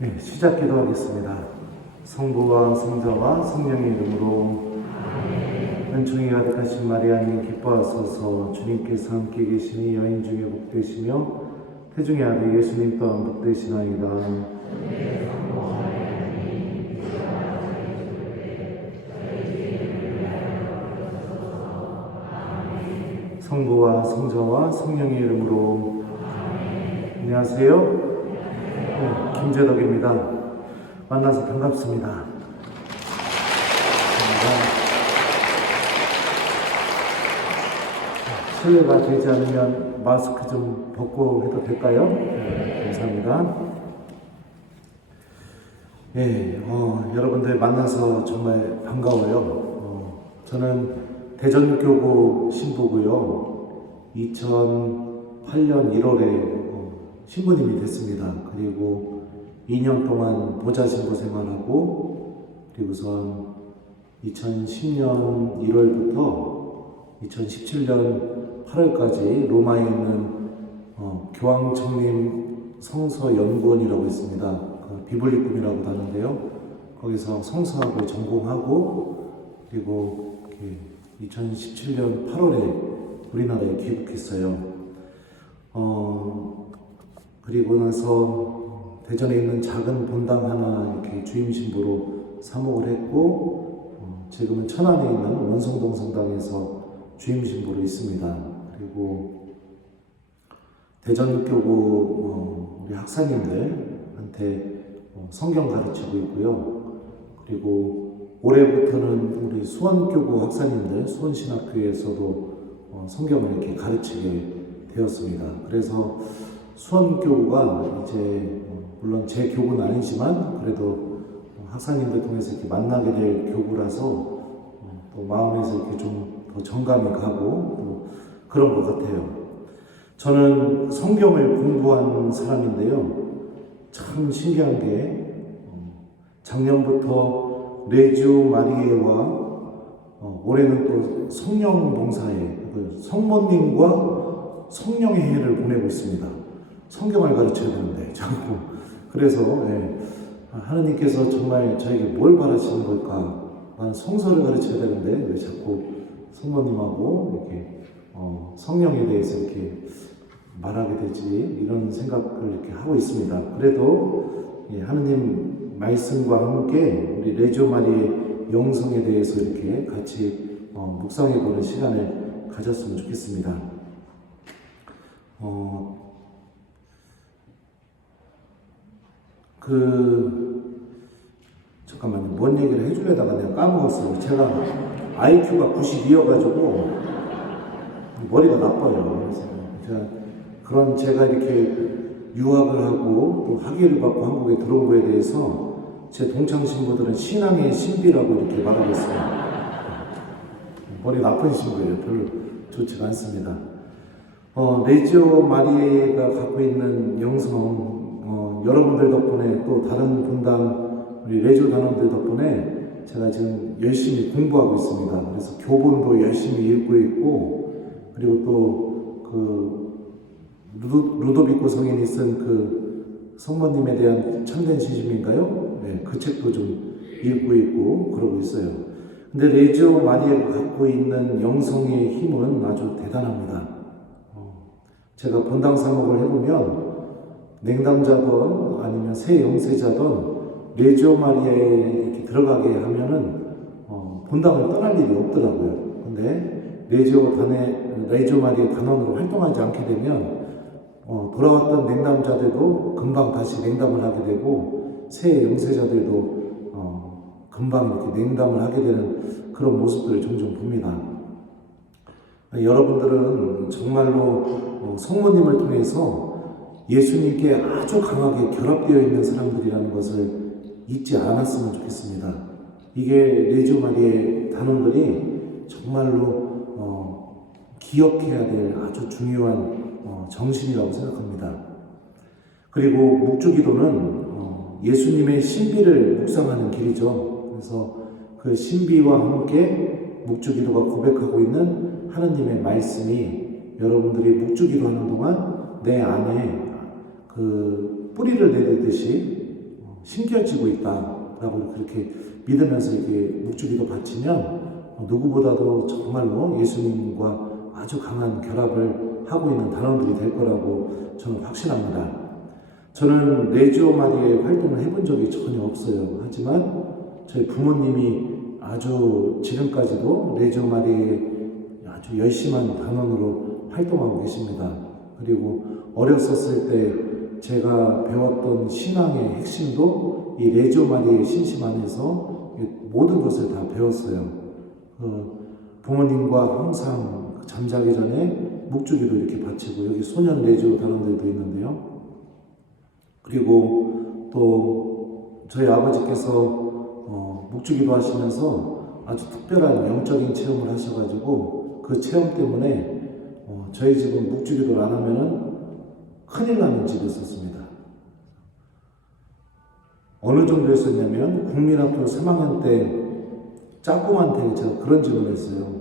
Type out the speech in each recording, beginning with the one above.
네, 시작 기도하겠습니다. 성부와 성자와 성령의 이름으로. 은총이 가득하신 마리아님 기뻐하소서. 주님께서 함께 계시니 여인 중에 복되시며 태중의 아들 예수님 또한 복되시나이다. 성부와 성자와 성령의 이름으로. 안녕하세요. 네, 김재덕입니다. 만나서 반갑습니다. 실례가 되지 않으면 마스크 좀 벗고 해도 될까요? 네, 감사합니다. 예, 여러분들 만나서 정말 반가워요. 저는 대전교구 신부고요. 2008년 1월에 신부님이 됐습니다. 그리고 2년 동안 보좌 신부 생활하고, 그리고선 2010년 1월부터 2017년 8월까지 로마에 있는 교황청림 성서연구원이라고 있습니다. 그 비블리꿈이라고 하는데요. 거기서 성서학을 전공하고, 그리고 2017년 8월에 우리나라에 귀국했어요. 그리고 나서 대전에 있는 작은 본당 하나 이렇게 주임 신부로 사목을 했고, 지금은 천안에 있는 원성동 성당에서 주임 신부로 있습니다. 그리고 대전교구 우리 학사님들한테 성경 가르치고 있고요. 그리고 올해부터는 우리 수원교구 학사님들, 수원신학교에서도 성경을 이렇게 가르치게 되었습니다. 그래서 수원교구가 이제 물론 제 교구는 아니지만 그래도 학사님들 통해서 이렇게 만나게 될 교구라서 또 마음에서 이렇게 좀 더 정감이 가고 또 그런 것 같아요. 저는 성경을 공부한 사람인데요. 참 신기한 게 작년부터 레지오 마리에와 올해는 또 성령 봉사회, 성모님과 성령의 해를 보내고 있습니다. 성경을 가르쳐야 되는데 자꾸. 그래서 하느님께서 정말 저에게 뭘 바라시는 걸까? 난 성서를 가르쳐야 되는데 왜 자꾸 성모님하고 이렇게 성령에 대해서 이렇게 말하게 되지? 이런 생각을 이렇게 하고 있습니다. 그래도 하느님 말씀과 함께 우리 레지오 마리의 영성에 대해서 이렇게 같이 묵상해 보는 시간을 가졌으면 좋겠습니다. 잠깐만요. 뭔 얘기를 해주려다가 내가 까먹었어요. 제가 IQ가 92여가지고 머리가 나빠요. 그래서 제가 이렇게 유학을 하고 또 학위를 받고 한국에 들어온 거에 대해서 제 동창 신부들은 신앙의 신비라고 이렇게 말하고 있어요. 머리 나쁜 신부예요. 별로 좋지가 않습니다. 레지오 마리에가 갖고 있는 영성, 여러분들 덕분에 또 다른 분당 우리 레지오 단원들 덕분에 제가 지금 열심히 공부하고 있습니다. 그래서 교본도 열심히 읽고 있고, 그리고 또 루도비코 성인이 쓴 그 성모님에 대한 참된 시집인가요? 네, 그 책도 좀 읽고 있고 그러고 있어요. 근데 레지오 마리에가 갖고 있는 영성의 힘은 아주 대단합니다. 제가 본당 사목을 해보면 냉담자든 아니면 새 영세자든 레지오 마리아에 이렇게 들어가게 하면은 본당을 떠날 일이 없더라고요. 근데 레지오 마리아 단원으로 활동하지 않게 되면 돌아왔던 냉담자들도 금방 다시 냉담을 하게 되고 새 영세자들도 금방 이렇게 냉담을 하게 되는 그런 모습들을 종종 봅니다. 여러분들은 정말로 성모님을 통해서 예수님께 아주 강하게 결합되어 있는 사람들이라는 것을 잊지 않았으면 좋겠습니다. 이게 레지오 마리의 단원들이 정말로 기억해야 될 아주 중요한 정신이라고 생각합니다. 그리고 묵주기도는 예수님의 신비를 묵상하는 길이죠. 그래서 그 신비와 함께 묵주기도가 고백하고 있는 하느님의 말씀이 여러분들이 묵주기도하는 동안 내 안에 그 뿌리를 내리듯이 심겨지고 있다라고 그렇게 믿으면서 이렇게 묵주기도 바치면 누구보다도 정말로 예수님과 아주 강한 결합을 하고 있는 단원들이 될 거라고 저는 확신합니다. 저는 레지오 마리아의 활동을 해본 적이 전혀 없어요. 하지만 저희 부모님이 아주 지금까지도 레지오 마리아의 아주 열심한 단원으로 활동하고 계십니다. 그리고 어렸었을 때 제가 배웠던 신앙의 핵심도 이 레지오 마리아의 신심 안에서 모든 것을 다 배웠어요. 부모님과 항상 잠자기 전에 묵주기도 이렇게 바치고, 여기 소년 레지오 단원들도 있는데요. 그리고 또 저희 아버지께서 묵주기도 하시면서 아주 특별한 영적인 체험을 하셔가지고 그 체험 때문에 저희 집은 묵주기도를 안 하면은 큰일 나는 집이었었습니다. 어느 정도였었냐면 국민학교 3학년 때 짝꿍한테 제가 그런 질문을 했어요.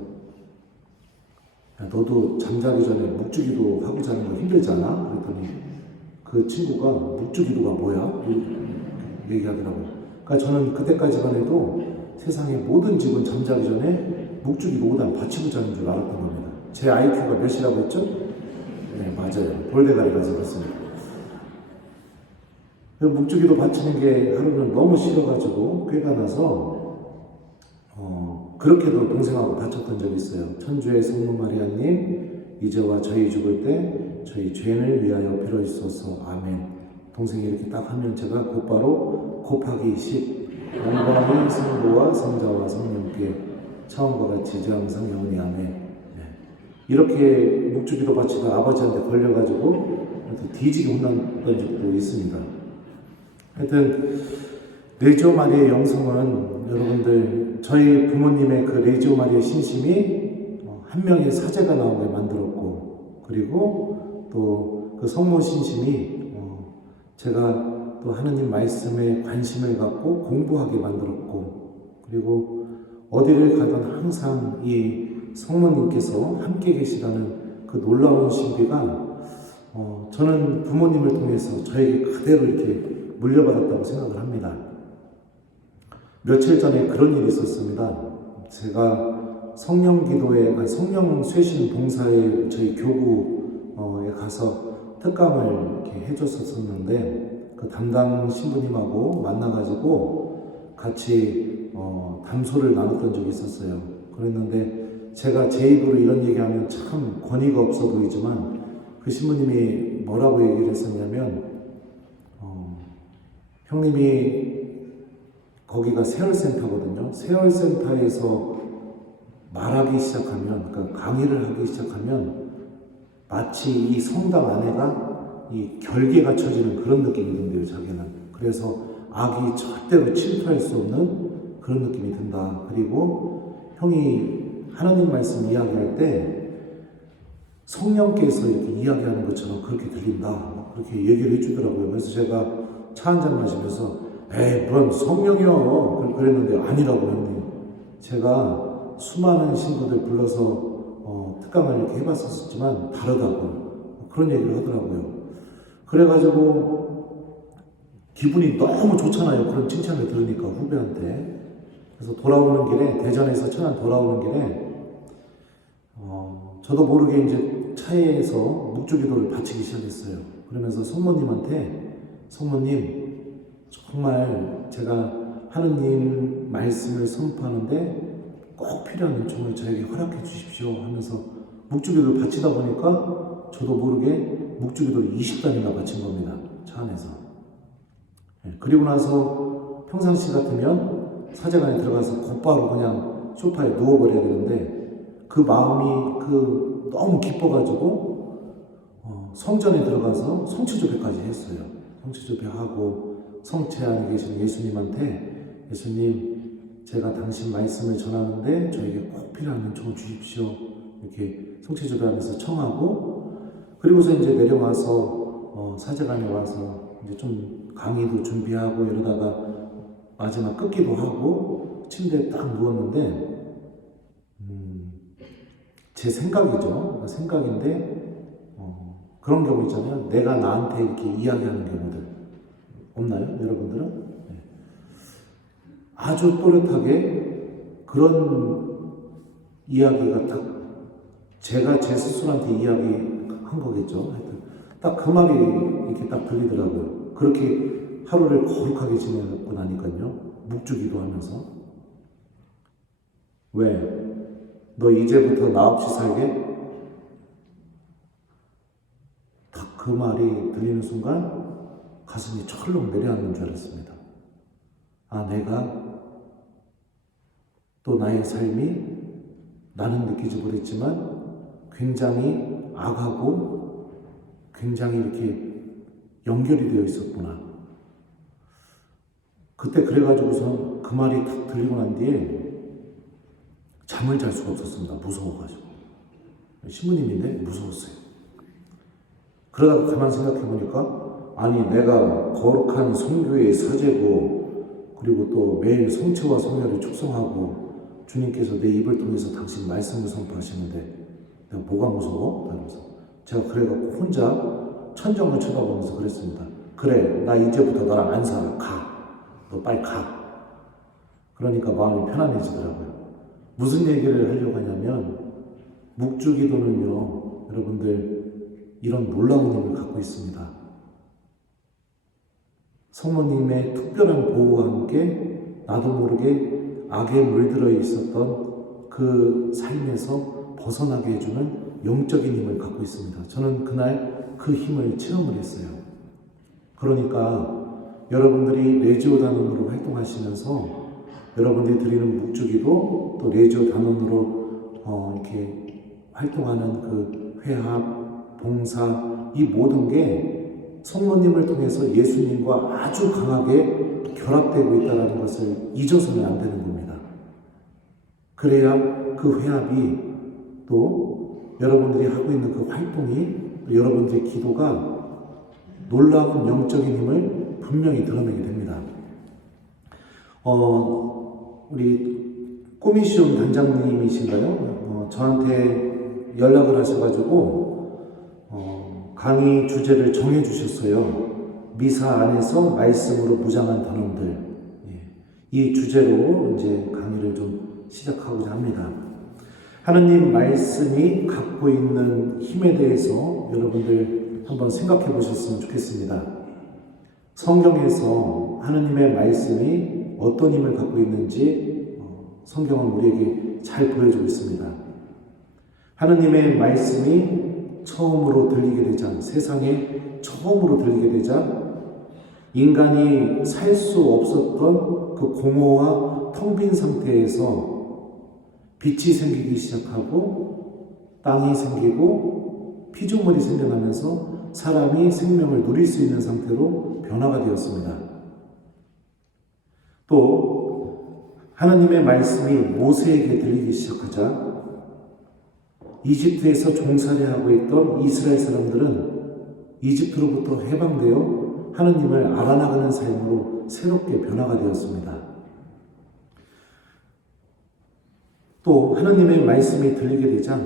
야, 너도 잠자기 전에 묵주기도 하고 자는 거 힘들잖아? 그랬더니 그 친구가 묵주기도가 뭐야? 얘기하더라고요. 그러니까 저는 그때까지만 해도 세상의 모든 집은 잠자기 전에 묵주기도 5단 바치고 자는 줄 알았던 겁니다. 제 IQ가 몇이라고 했죠? 네, 맞아요. 돌대가리까지 그렇습니다. 묵주기도 바치는 게 하루는 너무 싫어가지고 꾀가 나서 그렇게도 동생하고 바쳤던 적이 있어요. 천주의 성모 마리아님, 이제와 저희 죽을 때 저희 죄인을 위하여 빌어주소서. 아멘. 동생이 이렇게 딱 하면 제가 곧바로 곱하기 10 영광의 성부와 성자와 성령께 처음과 같이 이제 항상 영원히 아멘. 네. 이렇게 묵주기도 바치다 아버지한테 걸려가지고 뒤지게 혼났던 적도 있습니다. 하여튼 레지오 마리아의 영성은 여러분들, 저희 부모님의 그 레지오 마리아의 신심이 한 명의 사제가 나오게 만들었고, 그리고 또 그 성모 신심이 제가 또 하느님 말씀에 관심을 갖고 공부하게 만들었고, 그리고 어디를 가든 항상 이 성모님께서 함께 계시다는 그 놀라운 신비가 저는 부모님을 통해서 저에게 그대로 이렇게 물려받았다고 생각을 합니다. 며칠 전에 그런 일이 있었습니다. 제가 성령 쇄신 봉사에 저희 교구에 가서 특강을 이렇게 해줬었는데, 그 담당 신부님하고 만나가지고 같이 담소를 나눴던 적이 있었어요. 그랬는데 제가 제 입으로 이런 얘기하면 참 권위가 없어 보이지만 그 신부님이 뭐라고 얘기를 했었냐면, 형님이 거기가 세월센터거든요. 세월센터에서 말하기 시작하면, 그러니까 강의를 하기 시작하면 마치 이 성당 안에가 이 결계가 쳐지는 그런 느낌이 든대요, 자기는. 그래서 악이 절대로 침투할 수 없는 그런 느낌이 든다. 그리고 형이 하나님 말씀 이야기할 때 성령께서 이렇게 이야기하는 것처럼 그렇게 들린다. 그렇게 얘기를 해주더라고요. 그래서 제가 차 한잔 마시면서 에이, 그럼 성령이요. 그랬는데 아니라고 형님. 제가 수많은 신부들 불러서 특강을 이렇게 해봤었지만 다르다고 그런 얘기를 하더라고요. 그래가지고 기분이 너무 좋잖아요. 그런 칭찬을 들으니까 후배한테. 그래서 돌아오는 길에, 대전에서 천안 돌아오는 길에 저도 모르게 이제 차에서 묵주기도를 바치기 시작했어요. 그러면서 성모님 정말 제가 하느님 말씀을 선포하는데 꼭 필요한 은총을 저에게 허락해 주십시오 하면서 묵주기도를 바치다 보니까 저도 모르게 묵주기도를 20단이나 바친 겁니다. 차 안에서. 그리고 나서 평상시 같으면 사제관에 들어가서 곧바로 그냥 소파에 누워버려야 되는데 그 마음이 너무 기뻐가지고 성전에 들어가서 성취조배까지 했어요. 성취조배하고 성체 안에 계신 예수님한테, 예수님 제가 당신 말씀을 전하는데 저에게 꼭 필요한 은총을 주십시오. 이렇게 성취조배하면서 청하고, 그리고서 이제 내려와서 사제관에 와서 이제 좀 강의도 준비하고 이러다가 마지막 끊기도 하고 침대에 딱 누웠는데 제 생각이죠. 생각인데 그런 경우 있잖아요. 내가 나한테 이렇게 이야기하는 경우들. 없나요? 여러분들은? 네. 아주 또렷하게 그런 이야기가 제가 제 스스로한테 이야기한 거겠죠. 하여튼 딱 그 말이 이렇게 딱 들리더라고요. 그렇게 하루를 거룩하게 지내고 나니까요. 묵주기도 하면서. 왜? 너 이제부터 나 없이 살게? 딱 그 말이 들리는 순간 가슴이 철렁 내려앉는 줄 알았습니다. 아, 내가 또 나의 삶이 나는 느끼지 못했지만 굉장히 악하고 굉장히 이렇게 연결이 되어 있었구나. 그때 그래가지고서 그 말이 딱 들리고 난 뒤에 잠을 잘 수가 없었습니다. 무서워가지고. 신부님인데 무서웠어요. 그러다가 가만 생각해 보니까 아니 내가 거룩한 성교의 사제고 그리고 또 매일 성체와 성혈을 축성하고 주님께서 내 입을 통해서 당신 말씀을 선포하시는데 내가 뭐가 무서워? 그러면서 제가 그래갖고 혼자 천정을 쳐다보면서 그랬습니다. 그래, 나 이제부터 너랑 안 살아. 가. 너 빨리 가. 그러니까 마음이 편안해지더라고요. 무슨 얘기를 하려고 하냐면 묵주기도는요, 여러분들 이런 놀라운 힘을 갖고 있습니다. 성모님의 특별한 보호와 함께 나도 모르게 악에 물들어 있었던 그 삶에서 벗어나게 해주는 영적인 힘을 갖고 있습니다. 저는 그날 그 힘을 체험을 했어요. 그러니까 여러분들이 레지오 단원으로 활동하시면서 여러분들이 드리는 묵주기도 또 레지오 단원으로 이렇게 활동하는 그 회합, 봉사, 이 모든 게 성모님을 통해서 예수님과 아주 강하게 결합되고 있다는 것을 잊어서는 안 되는 겁니다. 그래야 그 회합이 또 여러분들이 하고 있는 그 활동이 또 여러분들의 기도가 놀라운 영적인 힘을 분명히 드러내게 됩니다. 우리 꼬미시움 단장님이신가요? 저한테 연락을 하셔가지고 강의 주제를 정해주셨어요. 미사 안에서 말씀으로 무장한 단원들. 이 주제로 이제 강의를 좀 시작하고자 합니다. 하느님 말씀이 갖고 있는 힘에 대해서 여러분들 한번 생각해 보셨으면 좋겠습니다. 성경에서 하느님의 말씀이 어떤 힘을 갖고 있는지 성경은 우리에게 잘 보여주고 있습니다. 하느님의 말씀이 처음으로 들리게 되자, 세상에 처음으로 들리게 되자 인간이 살 수 없었던 그 공허와 텅 빈 상태에서 빛이 생기기 시작하고 땅이 생기고 피조물이 생겨나면서 사람이 생명을 누릴 수 있는 상태로 변화가 되었습니다. 또 하나님의 말씀이 모세에게 들리기 시작하자 이집트에서 종살이하고 있던 이스라엘 사람들은 이집트로부터 해방되어 하나님을 알아나가는 삶으로 새롭게 변화가 되었습니다. 또 하나님의 말씀이 들리게 되자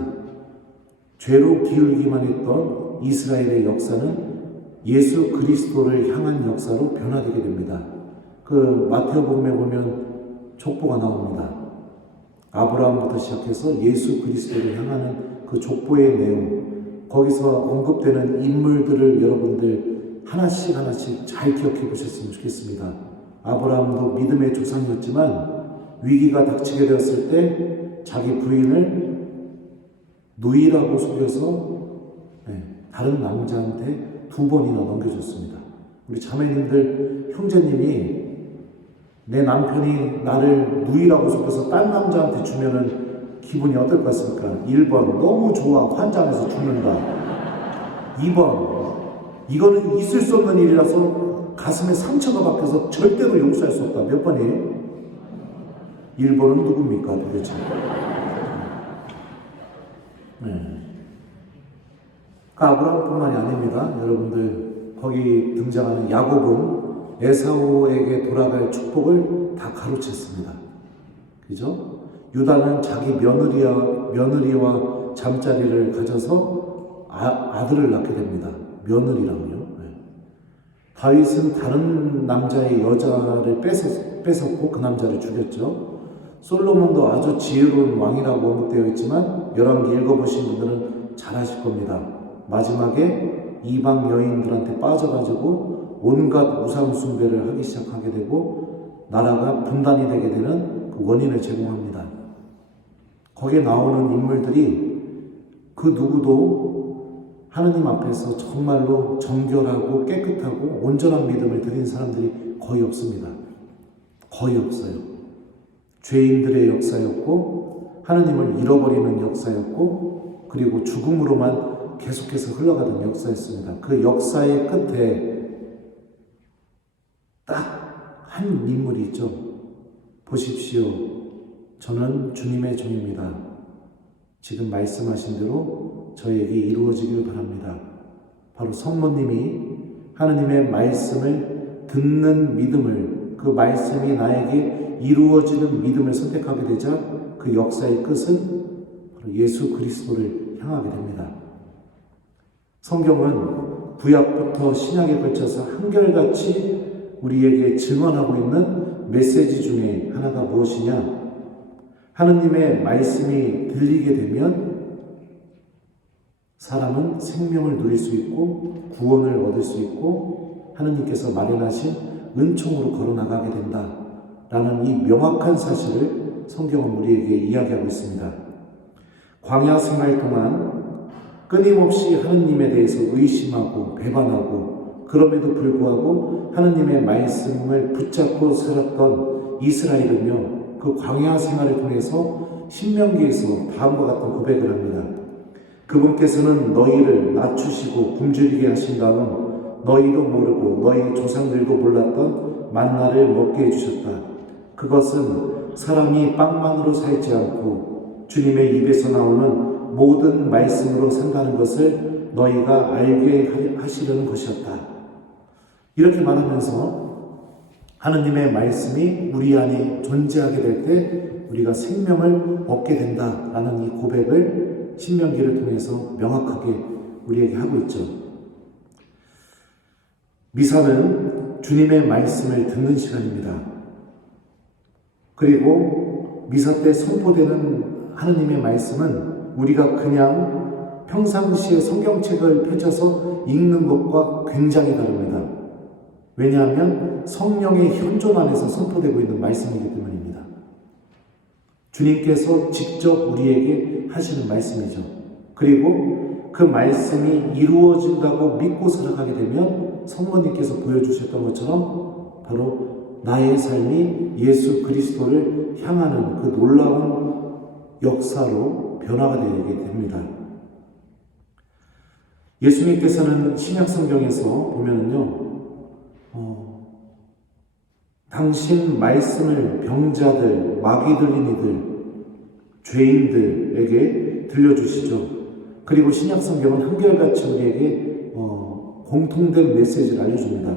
죄로 기울기만 했던 이스라엘의 역사는 예수 그리스도를 향한 역사로 변화되게 됩니다. 그 마태복음에 보면 족보가 나옵니다. 아브라함부터 시작해서 예수 그리스도를 향하는 그 족보의 내용, 거기서 언급되는 인물들을 여러분들 하나씩 잘 기억해 보셨으면 좋겠습니다. 아브라함도 믿음의 조상이었지만 위기가 닥치게 되었을 때 자기 부인을 누이라고 속여서 다른 남자한테 2번이나 넘겨줬습니다. 우리 자매님들, 형제님이 내 남편이 나를 누이라고 속여서 딴 남자한테 주면은 기분이 어떨 것 같습니까? 1번, 너무 좋아, 환장해서 죽는다. 2번, 이거는 있을 수 없는 일이라서 가슴에 상처가 박혀서 절대로 용서할 수 없다. 몇 번이에요? 1번은 누굽니까 도대체? 아브라함뿐만이 아닙니다. 여러분들 거기 등장하는 야곱은 에사오에게 돌아갈 축복을 다 가로챘습니다. 그죠? 유다는 자기 며느리와 잠자리를 가져서 아들을 낳게 됩니다. 며느리랑요. 다윗은 다른 남자의 여자를 뺏었고 그 남자를 죽였죠. 솔로몬도 아주 지혜로운 왕이라고 언급되어 있지만 열왕기 읽어보신 분들은 잘 아실 겁니다. 마지막에 이방 여인들한테 빠져가지고 온갖 우상 숭배를 하기 시작하게 되고 나라가 분단이 되게 되는 그 원인을 제공합니다. 거기에 나오는 인물들이 그 누구도 하느님 앞에서 정말로 정결하고 깨끗하고 온전한 믿음을 드린 사람들이 거의 없습니다. 거의 없어요. 죄인들의 역사였고 하느님을 잃어버리는 역사였고 그리고 죽음으로만 계속해서 흘러가던 역사였습니다. 그 역사의 끝에 딱 한 인물이 있죠. 보십시오. 저는 주님의 종입니다. 지금 말씀하신 대로 저에게 이루어지길 바랍니다. 바로 성모님이 하느님의 말씀을 듣는 믿음을, 그 말씀이 나에게 이루어지는 믿음을 선택하게 되자 그 역사의 끝은 바로 예수 그리스도를 향하게 됩니다. 성경은 구약부터 신약에 걸쳐서 한결같이 우리에게 증언하고 있는 메시지 중에 하나가 무엇이냐? 하느님의 말씀이 들리게 되면 사람은 생명을 누릴 수 있고 구원을 얻을 수 있고 하느님께서 마련하신 은총으로 걸어나가게 된다라는 이 명확한 사실을 성경은 우리에게 이야기하고 있습니다. 광야 생활 동안 끊임없이 하느님에 대해서 의심하고 배반하고 그럼에도 불구하고 하느님의 말씀을 붙잡고 살았던 이스라엘은요, 그 광야 생활을 통해서 신명기에서 다음과 같은 고백을 합니다. 그분께서는 너희를 낮추시고 굶주리게 하신 다음 너희도 모르고 너희 조상들도 몰랐던 만나를 먹게 해주셨다. 그것은 사람이 빵만으로 살지 않고 주님의 입에서 나오는 모든 말씀으로 산다는 것을 너희가 알게 하시려는 것이었다. 이렇게 말하면서 하느님의 말씀이 우리 안에 존재하게 될 때 우리가 생명을 얻게 된다라는 이 고백을 신명기를 통해서 명확하게 우리에게 하고 있죠. 미사는 주님의 말씀을 듣는 시간입니다. 그리고 미사 때 선포되는 하느님의 말씀은 우리가 그냥 평상시에 성경책을 펼쳐서 읽는 것과 굉장히 다릅니다. 왜냐하면 성령의 현존 안에서 선포되고 있는 말씀이기 때문입니다. 주님께서 직접 우리에게 하시는 말씀이죠. 그리고 그 말씀이 이루어진다고 믿고 살아가게 되면 성모님께서 보여주셨던 것처럼 바로 나의 삶이 예수 그리스도를 향하는 그 놀라운 역사로 변화가 되게 됩니다. 예수님께서는 신약성경에서 보면은요, 당신 말씀을 병자들, 마귀 들린 이들, 죄인들에게 들려주시죠. 그리고 신약성경은 한결같이 우리에게 공통된 메시지를 알려줍니다.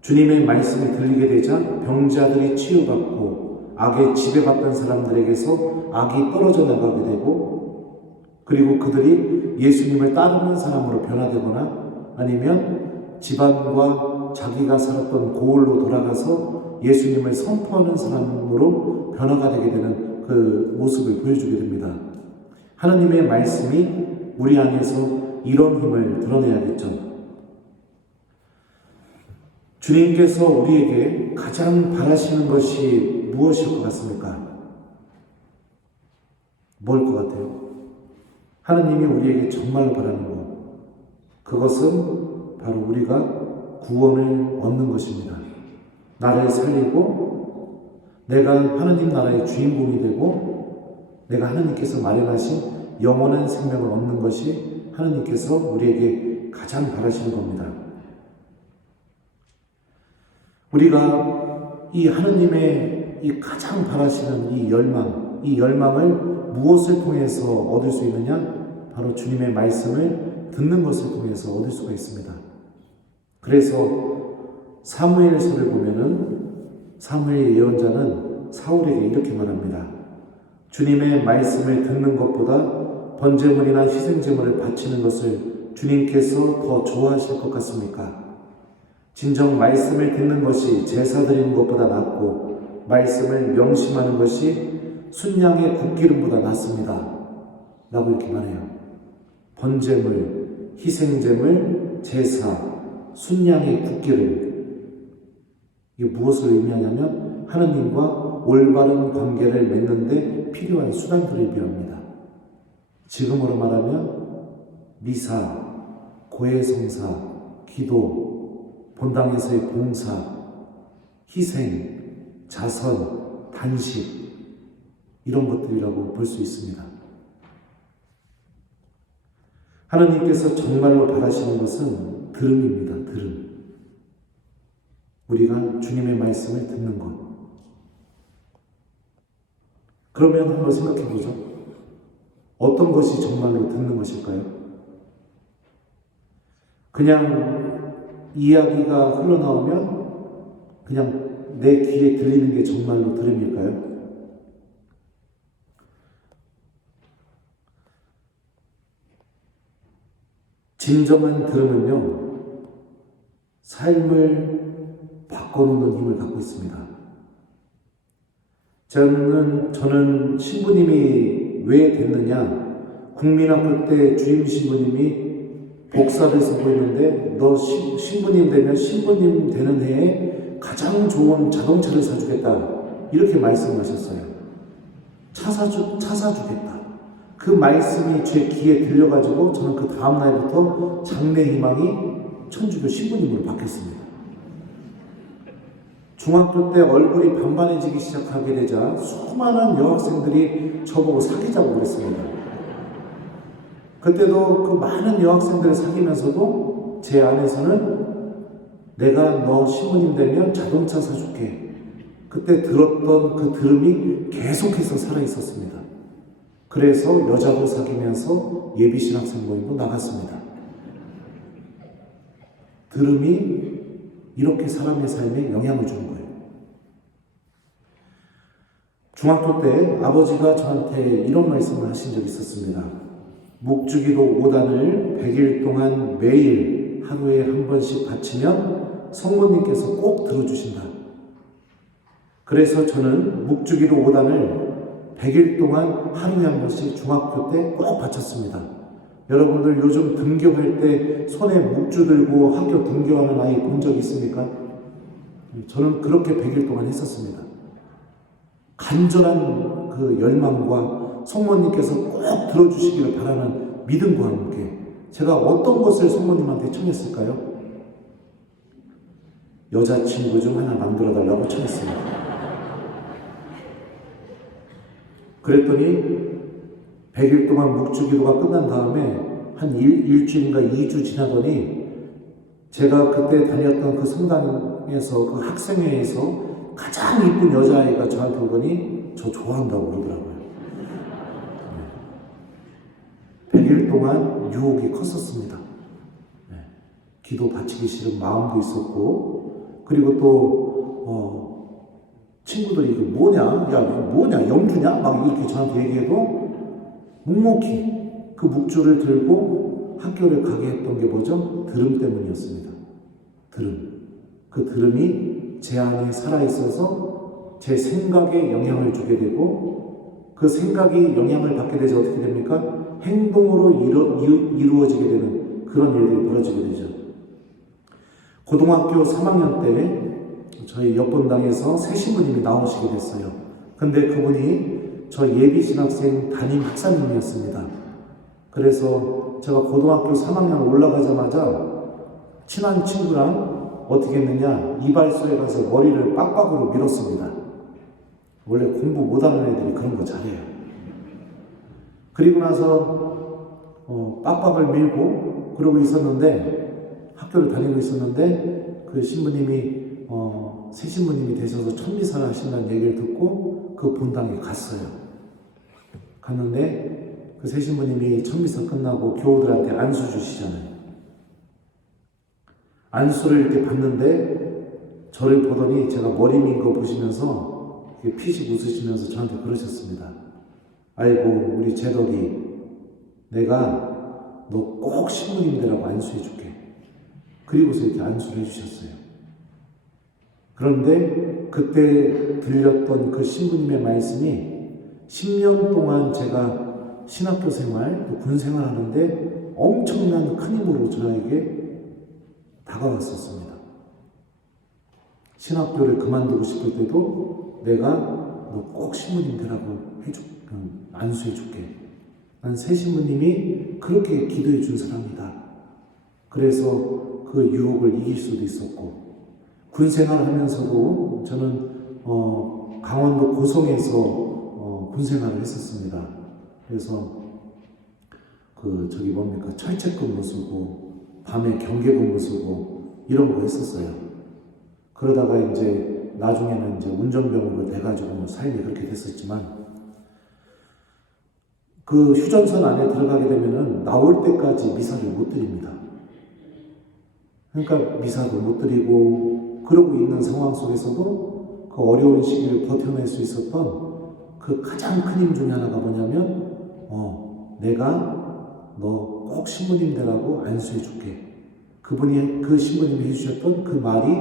주님의 말씀이 들리게 되자 병자들이 치유받고 악에 지배받던 사람들에게서 악이 떨어져 나가게 되고 그리고 그들이 예수님을 따르는 사람으로 변화되거나 아니면 집안과 자기가 살았던 고을로 돌아가서 예수님을 선포하는 사람으로 변화가 되게 되는 그 모습을 보여주게 됩니다. 하나님의 말씀이 우리 안에서 이런 힘을 드러내야겠죠. 주님께서 우리에게 가장 바라시는 것이 무엇일 것 같습니까? 뭘 것 같아요? 하나님이 우리에게 정말로 바라는 것, 그것은 바로 우리가 구원을 얻는 것입니다. 나를 살리고 내가 하나님 나라의 주인공이 되고 내가 하나님께서 마련하신 영원한 생명을 얻는 것이 하나님께서 우리에게 가장 바라시는 겁니다. 우리가 이 하나님의 이 가장 바라시는 이 열망을 무엇을 통해서 얻을 수 있느냐? 바로 주님의 말씀을 듣는 것을 통해서 얻을 수가 있습니다. 그래서 사무엘서를 보면은 사무엘 예언자는 사울에게 이렇게 말합니다. 주님의 말씀을 듣는 것보다 번제물이나 희생제물을 바치는 것을 주님께서 더 좋아하실 것 같습니까? 진정 말씀을 듣는 것이 제사 드리는 것보다 낫고 말씀을 명심하는 것이 순양의 굽기름보다 낫습니다. 라고 이렇게 말해요. 번제물, 희생제물, 제사, 순양의 굽기름. 이게 무엇을 의미하냐면 하느님과 올바른 관계를 맺는데 필요한 수단들을 의미합니다. 지금으로 말하면 미사, 고해성사, 기도, 본당에서의 봉사, 희생, 자선, 단식 이런 것들이라고 볼 수 있습니다. 하나님께서 정말로 바라시는 것은 들음입니다. 들음. 우리가 주님의 말씀을 듣는 것. 그러면 한번 생각해 보죠. 어떤 것이 정말로 듣는 것일까요? 그냥 이야기가 흘러나오면 그냥 내 귀에 들리는 게 정말로 들음일까요? 진정한 들음은요, 삶을 바꿔놓는 힘을 갖고 있습니다. 저는 신부님이 왜 됐느냐, 국민학교 때 주임 신부님이 복사를 쓰고 있는데 너 신부님 되면 신부님 되는 해에 가장 좋은 자동차를 사주겠다 이렇게 말씀하셨어요. 차 사주겠다. 그 말씀이 제 귀에 들려가지고 저는 그 다음날부터 장래 희망이 천주교 신부님으로 바뀌었습니다. 중학교 때 얼굴이 반반해지기 시작하게 되자 수많은 여학생들이 저보고 사귀자고 그랬습니다. 그때도 그 많은 여학생들을 사귀면서도 제 안에서는 내가 너 신부님 되면 자동차 사줄게. 그때 들었던 그 들음이 계속해서 살아있었습니다. 그래서 여자도 사귀면서 예비신학생 모임도 나갔습니다. 들음이 이렇게 사람의 삶에 영향을 주는 거예요. 중학교 때 아버지가 저한테 이런 말씀을 하신 적이 있었습니다. 묵주기도 5단을 100일 동안 매일 하루에 한 번씩 바치면 성모님께서 꼭 들어주신다. 그래서 저는 묵주기도 5단을 100일 동안 하루에 한 번씩 중학교 때 꼭 바쳤습니다. 여러분들 요즘 등교할 때 손에 묵주 들고 학교 등교하는 아이 본 적 있습니까? 저는 그렇게 100일 동안 했었습니다. 간절한 그 열망과 성모님께서 꼭 들어주시기를 바라는 믿음과 함께 제가 어떤 것을 성모님한테 청했을까요? 여자친구 좀 하나 만들어달라고 청했습니다. 그랬더니 100일 동안 묵주기도가 끝난 다음에 한 일주일인가 2주 지나더니 제가 그때 다녔던 그 성당에서 그 학생회에서 가장 이쁜 여자아이가 저한테 오더니 저 좋아한다고 그러더라고요. 100일 동안 유혹이 컸었습니다. 기도 바치기 싫은 마음도 있었고, 그리고 또 친구들이 이거 뭐냐, 야 이거 뭐냐, 영주냐, 막 이렇게 저한테 얘기해도 묵묵히 그 묵주를 들고 학교를 가게 했던 게 뭐죠? 들음 때문이었습니다. 들음. 그 들음이 제 안에 살아있어서 제 생각에 영향을 주게 되고, 그 생각이 영향을 받게 되자 어떻게 됩니까? 행동으로 이루어지게 되는 그런 일들이 벌어지게 되죠. 고등학교 3학년 때 저희 옆본당에서 새 신부님이 나오시게 됐어요. 근데 그분이 저 예비신학생 담임 학사님이었습니다. 그래서 제가 고등학교 3학년 올라가자마자 친한 친구랑 어떻게 했느냐, 이발소에 가서 머리를 빡빡으로 밀었습니다. 원래 공부 못하는 애들이 그런 거 잘해요. 그리고 나서 빡빡을 밀고 그러고 있었는데, 학교를 다니고 있었는데 그 신부님이 새 신부님이 되셔서 천미사를 하신다는 얘기를 듣고 그 본당에 갔어요. 갔는데 그 새 신부님이 천미사 끝나고 교우들한테 안수 주시잖아요. 안수를 이렇게 받는데 저를 보더니 제가 머리 민 거 보시면서 피식 웃으시면서 저한테 그러셨습니다. 아이고 우리 제덕이, 내가 너 꼭 신부님 되라고 안수해 줄게. 그리고서 이렇게 안수를 해주셨어요. 그런데 그때 들렸던 그 신부님의 말씀이 10년 동안 제가 신학교 생활, 또 군 생활하는데 엄청난 큰 힘으로 저에게 다가왔었습니다. 신학교를 그만두고 싶을 때도 내가 너 꼭 신부님 되라고 안수해 줄게. 난 새 신부님이 그렇게 기도해 준 사람이다. 그래서 그 유혹을 이길 수도 있었고, 군 생활을 하면서도 저는 강원도 고성에서 군 생활을 했었습니다. 그래서 철책 근무 쓰고 밤에 경계 근무 쓰고 이런 거 했었어요. 그러다가 이제 나중에는 이제 운전병으로 돼가지고 삶이 그렇게 됐었지만, 그 휴전선 안에 들어가게 되면은 나올 때까지 미사를 못 드립니다. 그러니까 미사도 못 드리고 그러고 있는 상황 속에서도 그 어려운 시기를 버텨낼 수 있었던 그 가장 큰 힘 중에 하나가 뭐냐면, 내가 너 꼭 신부님 되라고 안수해 줄게. 그분이, 그 신부님이 해주셨던 그 말이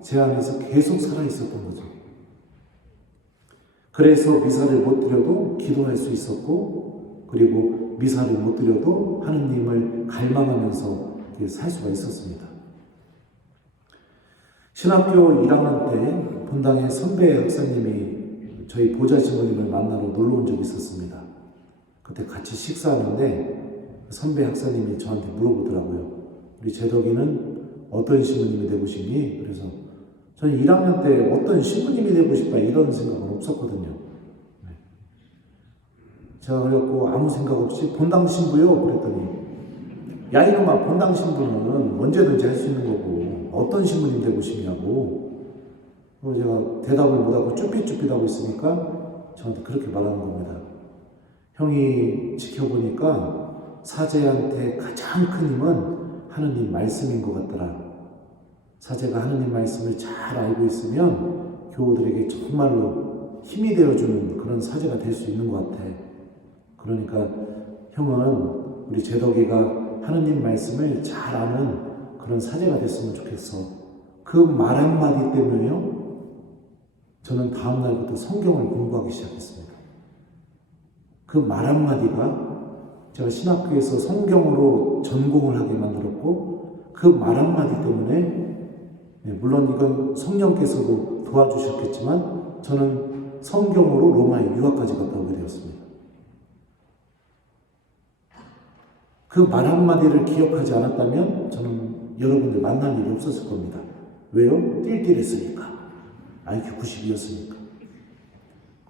제 안에서 계속 살아있었던 거죠. 그래서 미사를 못 드려도 기도할 수 있었고, 그리고 미사를 못 드려도 하느님을 갈망하면서 살 수가 있었습니다. 신학교 1학년 때 본당에 선배 학사님이 저희 보좌 지모님을 만나러 놀러 온 적이 있었습니다. 그때 같이 식사하는데 선배 학사님이 저한테 물어보더라고요. 우리 제덕이는 어떤 신부님이 되고 싶니? 그래서 저는 1학년 때 어떤 신부님이 되고 싶다 이런 생각은 없었거든요. 제가 그래갖고 아무 생각 없이 본당 신부요? 그랬더니, 야 이놈아, 본당 신부는 언제든지 할 수 있는 거고 어떤 신부님 되고 싶냐고. 그래서 제가 대답을 못하고 쭈삣쭈삣하고 있으니까 저한테 그렇게 말하는 겁니다. 형이 지켜보니까 사제한테 가장 큰 힘은 하느님 말씀인 것 같더라. 사제가 하느님 말씀을 잘 알고 있으면 교우들에게 정말로 힘이 되어주는 그런 사제가 될 수 있는 것 같아. 그러니까 형은 우리 제덕이가 하느님 말씀을 잘 아는 그런 사제가 됐으면 좋겠어. 그 말 한마디 때문에요, 저는 다음날부터 성경을 공부하기 시작했습니다. 그 말 한마디가 제가 신학교에서 성경으로 전공을 하게 만들었고, 그 말 한마디 때문에, 물론 이건 성령께서도 도와주셨겠지만 저는 성경으로 로마에 유학까지 갔다 오게 되었습니다. 그 말 한마디를 기억하지 않았다면 저는 여러분들 만날 일이 없었을 겁니다. 왜요? 띨띨했으니까. IQ 90이었으니까.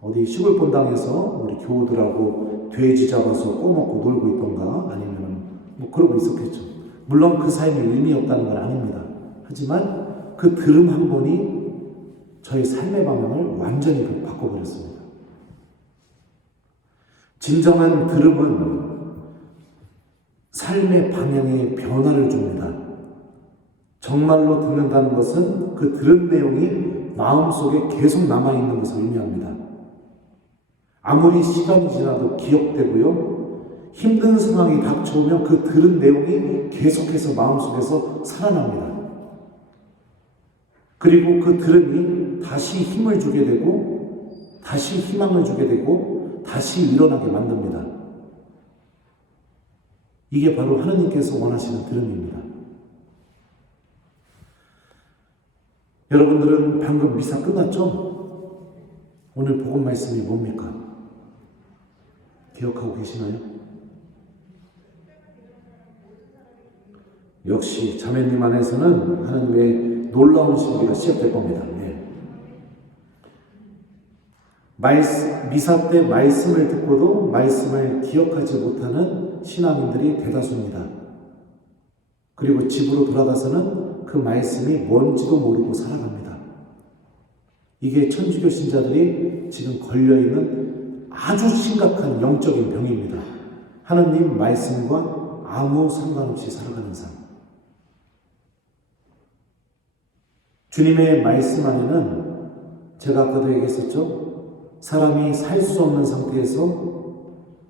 어디 시골 본당에서 우리 교우들하고 돼지 잡아서 꼬먹고 놀고 있던가, 아니면 뭐 그러고 있었겠죠. 물론 그 삶이 의미 없다는 걸 아닙니다. 하지만 그 들음 한 번이 저의 삶의 방향을 완전히 바꿔버렸습니다. 진정한 들음은 삶의 방향에 변화를 줍니다. 정말로 듣는다는 것은 그 들은 내용이 마음속에 계속 남아있는 것을 의미합니다. 아무리 시간이 지나도 기억되고요, 힘든 상황이 닥쳐오면 그 들은 내용이 계속해서 마음속에서 살아납니다. 그리고 그 들음이 다시 힘을 주게 되고, 다시 희망을 주게 되고, 다시 일어나게 만듭니다. 이게 바로 하느님께서 원하시는 들음입니다. 여러분들은 방금 미사 끝났죠? 오늘 복음 말씀이 뭡니까? 기억하고 계시나요? 역시 자매님 안에서는 하나님의 놀라운 신비가 시작될 겁니다. 미사 때 말씀을 듣고도 말씀을 기억하지 못하는 신앙인들이 대다수입니다. 그리고 집으로 돌아가서는 그 말씀이 뭔지도 모르고 살아갑니다. 이게 천주교 신자들이 지금 걸려있는 아주 심각한 영적인 병입니다. 하느님 말씀과 아무 상관없이 살아가는 삶. 주님의 말씀 안에는 제가 아까도 얘기했었죠. 사람이 살 수 없는 상태에서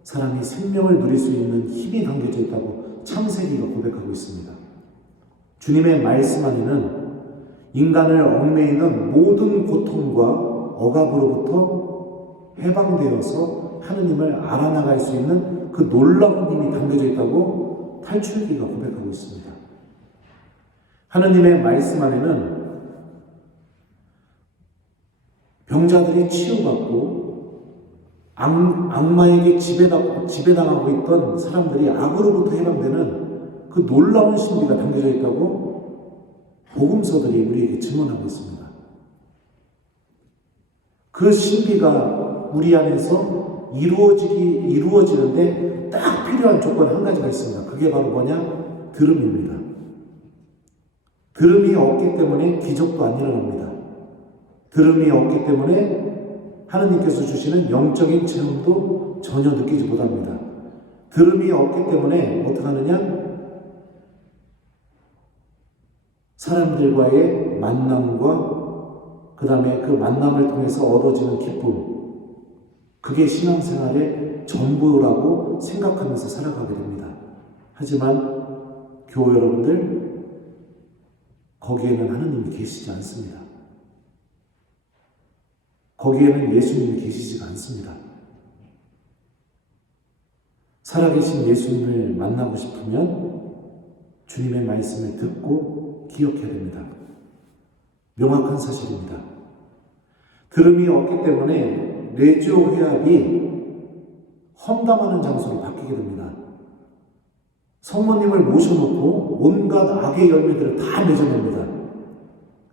사람이 생명을 누릴 수 있는 힘이 담겨져 있다고 창세기가 고백하고 있습니다. 주님의 말씀 안에는 인간을 얽매이는 모든 고통과 억압으로부터 해방되어서 하느님을 알아나갈 수 있는 그 놀라운 힘이 담겨져 있다고 탈출기가 고백하고 있습니다. 하느님의 말씀 안에는 병자들이 치유받고 악마에게 지배당하고 있던 사람들이 악으로부터 해방되는 그 놀라운 신비가 담겨져 있다고 복음서들이 우리에게 증언하고 있습니다. 그 신비가 우리 안에서 이루어지는데 딱 필요한 조건 한 가지가 있습니다. 그게 바로 뭐냐? 들음입니다. 들음이 없기 때문에 기적도 안 일어납니다. 들음이 없기 때문에 하느님께서 주시는 영적인 체험도 전혀 느끼지 못합니다. 들음이 없기 때문에 어떻게 하느냐? 사람들과의 만남과 그 다음에 그 만남을 통해서 얻어지는 기쁨, 그게 신앙생활의 전부라고 생각하면서 살아가게 됩니다. 하지만 교회 여러분들, 거기에는 하느님이 계시지 않습니다. 거기에는 예수님이 계시지가 않습니다. 살아계신 예수님을 만나고 싶으면 주님의 말씀을 듣고 기억해야 됩니다. 명확한 사실입니다. 들음이 없기 때문에 레지오 회합이 험담하는 장소로 바뀌게 됩니다. 성모님을 모셔놓고 온갖 악의 열매들을 다 맺어냅니다.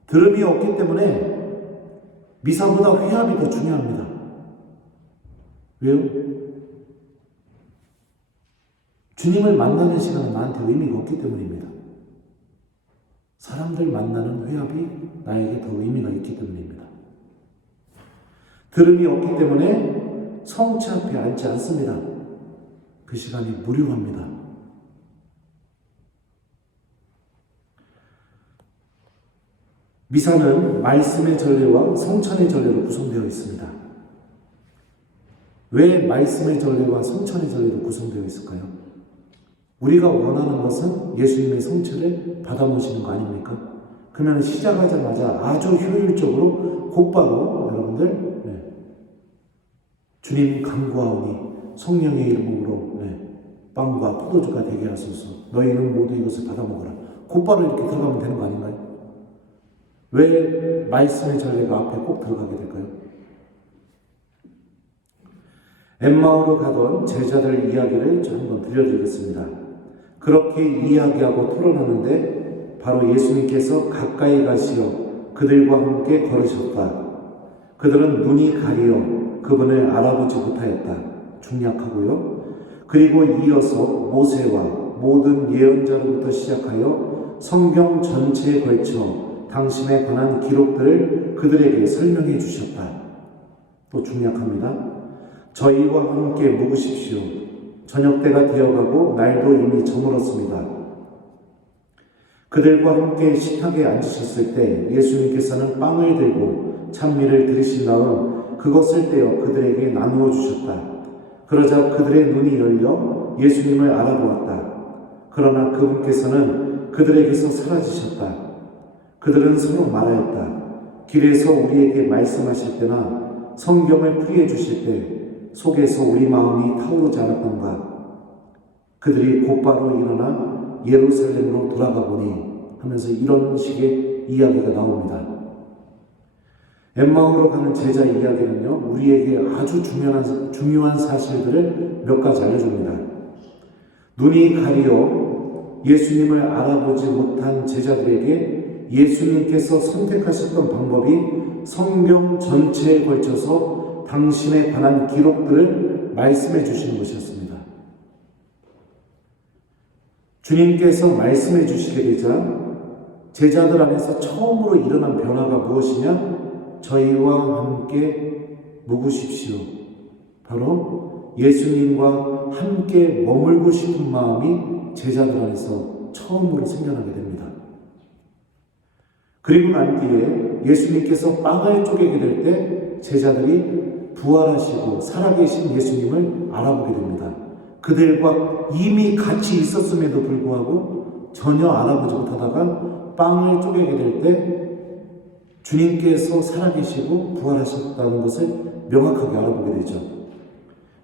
들음이 없기 때문에 미사보다 회합이 더 중요합니다. 왜요? 주님을 만나는 시간은 나한테 의미가 없기 때문입니다. 사람들 만나는 회합이 나에게 더 의미가 있기 때문입니다. 들음이 없기 때문에 성체 앞에 앉지 않습니다. 그 시간이 무료합니다. 미사는 말씀의 전례와 성찬의 전례로 구성되어 있습니다. 왜 말씀의 전례와 성찬의 전례로 구성되어 있을까요? 우리가 원하는 것은 예수님의 성체를 받아 모시는 거 아닙니까? 그러면 시작하자마자 아주 효율적으로 곧바로 여러분들 주님 간구하오니 성령의 이름으로 빵과 포도주가 되게 하소서. 너희는 모두 이것을 받아 먹으라. 곧바로 이렇게 들어가면 되는 거 아닌가요? 왜 말씀의 전례가 앞에 꼭 들어가게 될까요? 엠마오로 가던 제자들 이야기를 한번 들려드리겠습니다. 그렇게 이야기하고 토론하는데 바로 예수님께서 가까이 가시어 그들과 함께 걸으셨다. 그들은 눈이 가리어 그분을 알아보지 못하였다. 중략하고요. 그리고 이어서 모세와 모든 예언자로부터 시작하여 성경 전체에 걸쳐 당신에 관한 기록들을 그들에게 설명해 주셨다. 또 중략합니다. 저희와 함께 묵으십시오. 저녁때가 되어가고 날도 이미 저물었습니다. 그들과 함께 식탁에 앉으셨을 때 예수님께서는 빵을 들고 찬미를 들이신 다음 그것을 떼어 그들에게 나누어 주셨다. 그러자 그들의 눈이 열려 예수님을 알아보았다. 그러나 그분께서는 그들에게서 사라지셨다. 그들은 서로 말하였다. 길에서 우리에게 말씀하실 때나 성경을 풀이해 주실 때 속에서 우리 마음이 타오르지 않았던가. 그들이 곧바로 일어나 예루살렘으로 돌아가 보니 하면서 이런 식의 이야기가 나옵니다. 엠마오로 가는 제자 이야기는요, 우리에게 아주 중요한 사실들을 몇 가지 알려줍니다. 눈이 가리어 예수님을 알아보지 못한 제자들에게 예수님께서 선택하셨던 방법이 성경 전체에 걸쳐서 당신에 관한 기록들을 말씀해 주시는 것이었습니다. 주님께서 말씀해 주시게 되자 제자들 안에서 처음으로 일어난 변화가 무엇이냐? 저희와 함께 묵으십시오. 바로 예수님과 함께 머물고 싶은 마음이 제자들 안에서 처음으로 생겨나게 됩니다. 그리고 난 뒤에 예수님께서 빵을 쪼개게 될 때 제자들이 부활하시고 살아계신 예수님을 알아보게 됩니다. 그들과 이미 같이 있었음에도 불구하고 전혀 알아보지 못하다가 빵을 쪼개게 될 때 주님께서 살아계시고 부활하셨다는 것을 명확하게 알아보게 되죠.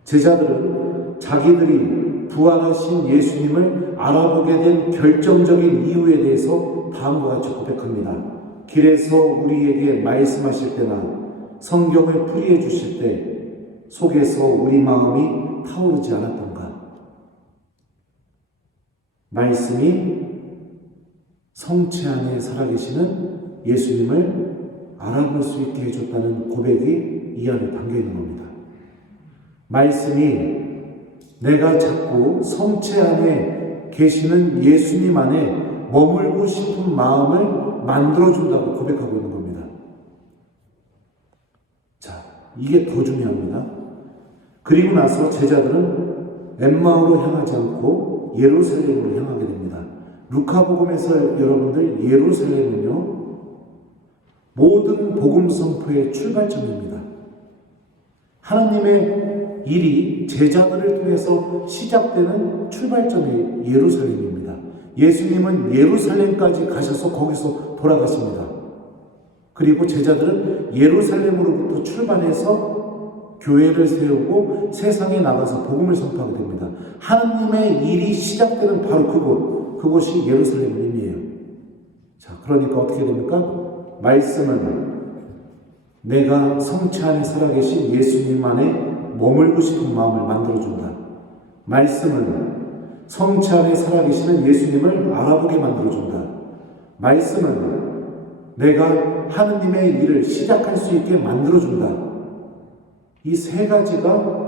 제자들은 자기들이 부활하신 예수님을 알아보게 된 결정적인 이유에 대해서 다음과 같이 고백합니다. 길에서 우리에게 말씀하실 때나 성경을 풀이해 주실 때 속에서 우리 마음이 타오르지 않았던가? 말씀이 성체 안에 살아계시는 예수님을 알아볼 수 있게 해줬다는 고백이 이 안에 담겨 있는 겁니다. 말씀이 내가 자꾸 성체 안에 계시는 예수님 안에 머물고 싶은 마음을 만들어준다고 고백하고 있는 겁니다. 자, 이게 더 중요합니다. 그리고 나서 제자들은 엠마오로 향하지 않고 예루살렘으로 향하게 됩니다. 루카복음에서 여러분들 예루살렘은요, 모든 복음 선포의 출발점입니다. 하나님의 일이 제자들을 통해서 시작되는 출발점이 예루살렘입니다. 예수님은 예루살렘까지 가셔서 거기서 돌아가십니다. 그리고 제자들은 예루살렘으로부터 출발해서 교회를 세우고 세상에 나가서 복음을 선포하게 됩니다. 하나님의 일이 시작되는 바로 그곳이 예루살렘임이에요. 자, 그러니까 어떻게 됩니까? 말씀은 내가 성체 안에 살아계신 예수님 안에 머물고 싶은 마음을 만들어준다. 말씀은 성체 안에 살아계시는 예수님을 알아보게 만들어준다. 말씀은 내가 하느님의 일을 시작할 수 있게 만들어준다. 이 세 가지가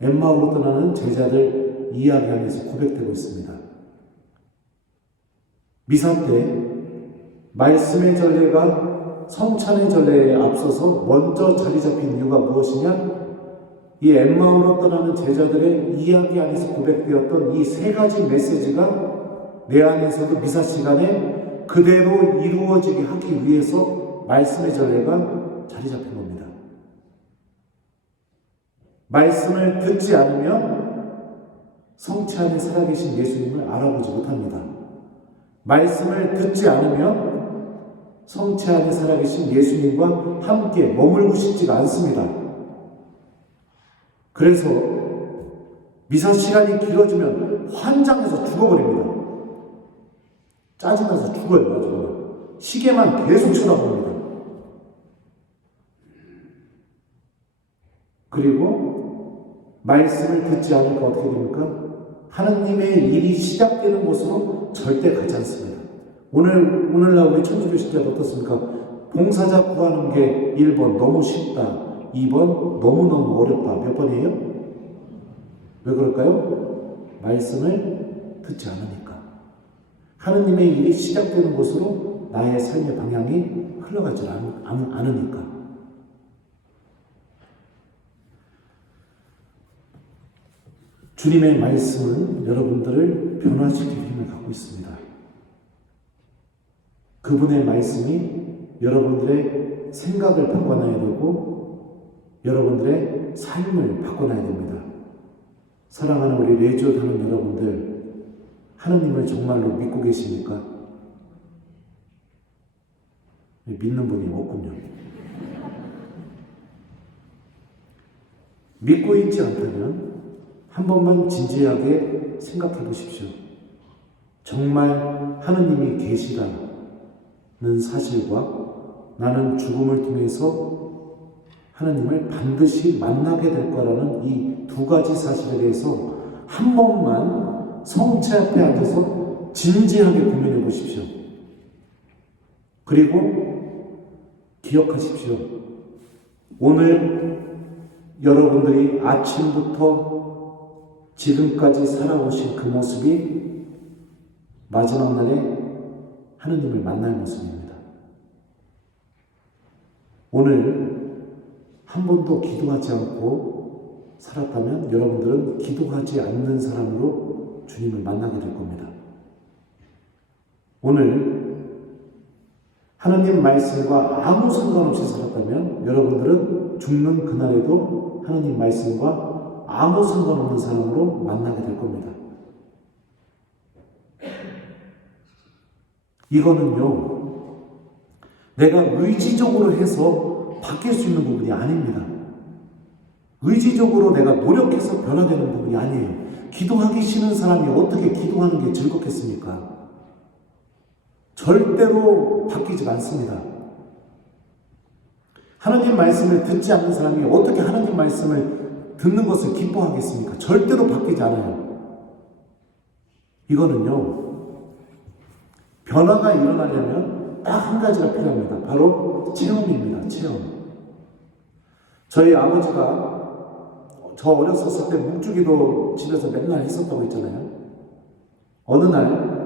엠마오로 떠나는 제자들 이야기 안에서 고백되고 있습니다. 미사 때 말씀의 전례가 성찬의 전례에 앞서서 먼저 자리 잡힌 이유가 무엇이냐? 이 엠마오로 떠나는 제자들의 이야기 안에서 고백되었던 이 세 가지 메시지가 내 안에서도 미사 시간에 그대로 이루어지게 하기 위해서 말씀의 전례가 자리 잡힌 겁니다. 말씀을 듣지 않으면 성체 안에 살아계신 예수님을 알아보지 못합니다. 말씀을 듣지 않으면 성체 안에 살아계신 예수님과 함께 머물고 싶지가 않습니다. 그래서 미사 시간이 길어지면 환장해서 죽어버립니다. 짜증나서 죽어요. 나중에 시계만 계속 쳐다봅니다. 그리고 말씀을 듣지 않으니까 어떻게 됩니까? 하나님의 일이 시작되는 곳으로 절대 가지 않습니다. 오늘날 우리 천주교 신자도 어떻습니까? 봉사자 구하는 게 1번 너무 쉽다, 2번 너무너무 어렵다. 몇 번이에요? 왜 그럴까요? 말씀을 듣지 않으니까. 하느님의 일이 시작되는 곳으로 나의 삶의 방향이 흘러가지 않으니까. 주님의 말씀은 여러분들을 변화시킬 힘을 갖고 있습니다. 그분의 말씀이 여러분들의 생각을 바꿔놔야 되고 여러분들의 삶을 바꿔놔야 됩니다. 사랑하는 우리 레지오 단원 여러분들, 하느님을 정말로 믿고 계십니까? 믿는 분이 없군요. 믿고 있지 않다면 한 번만 진지하게 생각해 보십시오. 정말 하느님이 계시다는 사실과 나는 죽음을 통해서 하느님을 반드시 만나게 될 거라는 이 두 가지 사실에 대해서 한 번만 성체 앞에 앉아서 진지하게 고민해 보십시오. 그리고 기억하십시오. 오늘 여러분들이 아침부터 지금까지 살아오신 그 모습이 마지막 날에 하느님을 만날 모습입니다. 오늘 한 번도 기도하지 않고 살았다면 여러분들은 기도하지 않는 사람으로 주님을 만나게 될 겁니다. 오늘 하나님 말씀과 아무 상관없이 살았다면 여러분들은 죽는 그날에도 하나님 말씀과 아무 상관없는 사람으로 만나게 될 겁니다. 이거는요, 내가 의지적으로 해서 바뀔 수 있는 부분이 아닙니다. 의지적으로 내가 노력해서 변화되는 부분이 아니에요. 기도하기 싫은 사람이 어떻게 기도하는 게 즐겁겠습니까? 절대로 바뀌지 않습니다. 하나님 말씀을 듣지 않는 사람이 어떻게 하나님 말씀을 듣는 것을 기뻐하겠습니까? 절대로 바뀌지 않아요. 이거는요, 변화가 일어나려면 딱 한 가지가 필요합니다. 바로 체험입니다. 체험. 저희 아버지가 저 어렸었을 때 묵주기도 집에서 맨날 했었다고 했잖아요. 어느 날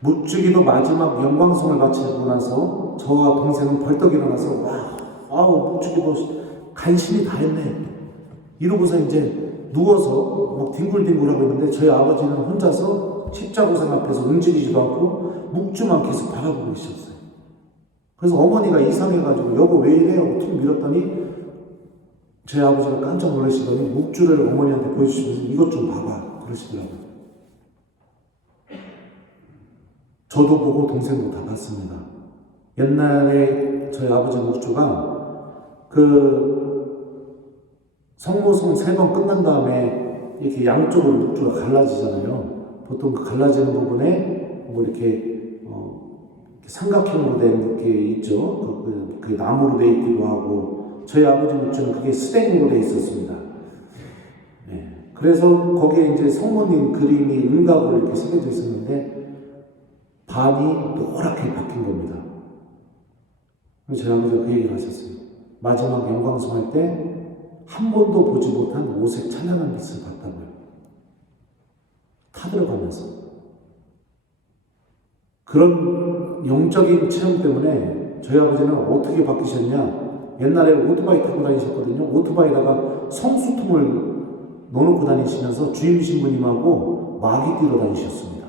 묵주기도 마지막 영광송을 바치고 나서 저와 동생은 벌떡 일어나서 묵주기도 간신히 다 했네 이러고서 이제 누워서 막 뒹굴뒹굴하고 있는데 저희 아버지는 혼자서 십자고상 앞에서 움직이지도 않고 묵주만 계속 바라보고 계셨어요. 그래서 어머니가 이상해가지고 여보 왜 이래? 하고 툭 밀었더니 저희 아버지가 깜짝 놀라시더니 묵주를 어머니한테 보여주시면서 이것 좀 봐봐 그러시더라고요. 저도 보고 동생도 다 봤습니다. 옛날에 저희 아버지 묵주가 성모송 3번 끝난 다음에 이렇게 양쪽으로 묵주가 갈라지잖아요. 보통 그 갈라지는 부분에 뭐 이렇게 삼각형으로 된 게 있죠. 그 나무로 돼 있기도 하고 저희 아버지 묵주는 그게 스텐으로 돼 있었습니다. 네. 그래서 거기에 이제 성모님 그림이 은갑으로 이렇게 새겨져 있었는데 반이 노랗게 바뀐 겁니다. 그래서 저희 아버지가 그 얘기를 하셨어요. 마지막 영광송 할 때 한 번도 보지 못한 오색 찬란한 빛을 봤다고요. 타들어가면서. 그런 영적인 체험 때문에 저희 아버지는 어떻게 바뀌셨냐. 옛날에 오토바이 타고 다니셨거든요. 오토바이에다가 성수통을 넣어놓고 다니시면서 주임 신부님하고 마귀 뛰러 다니셨습니다.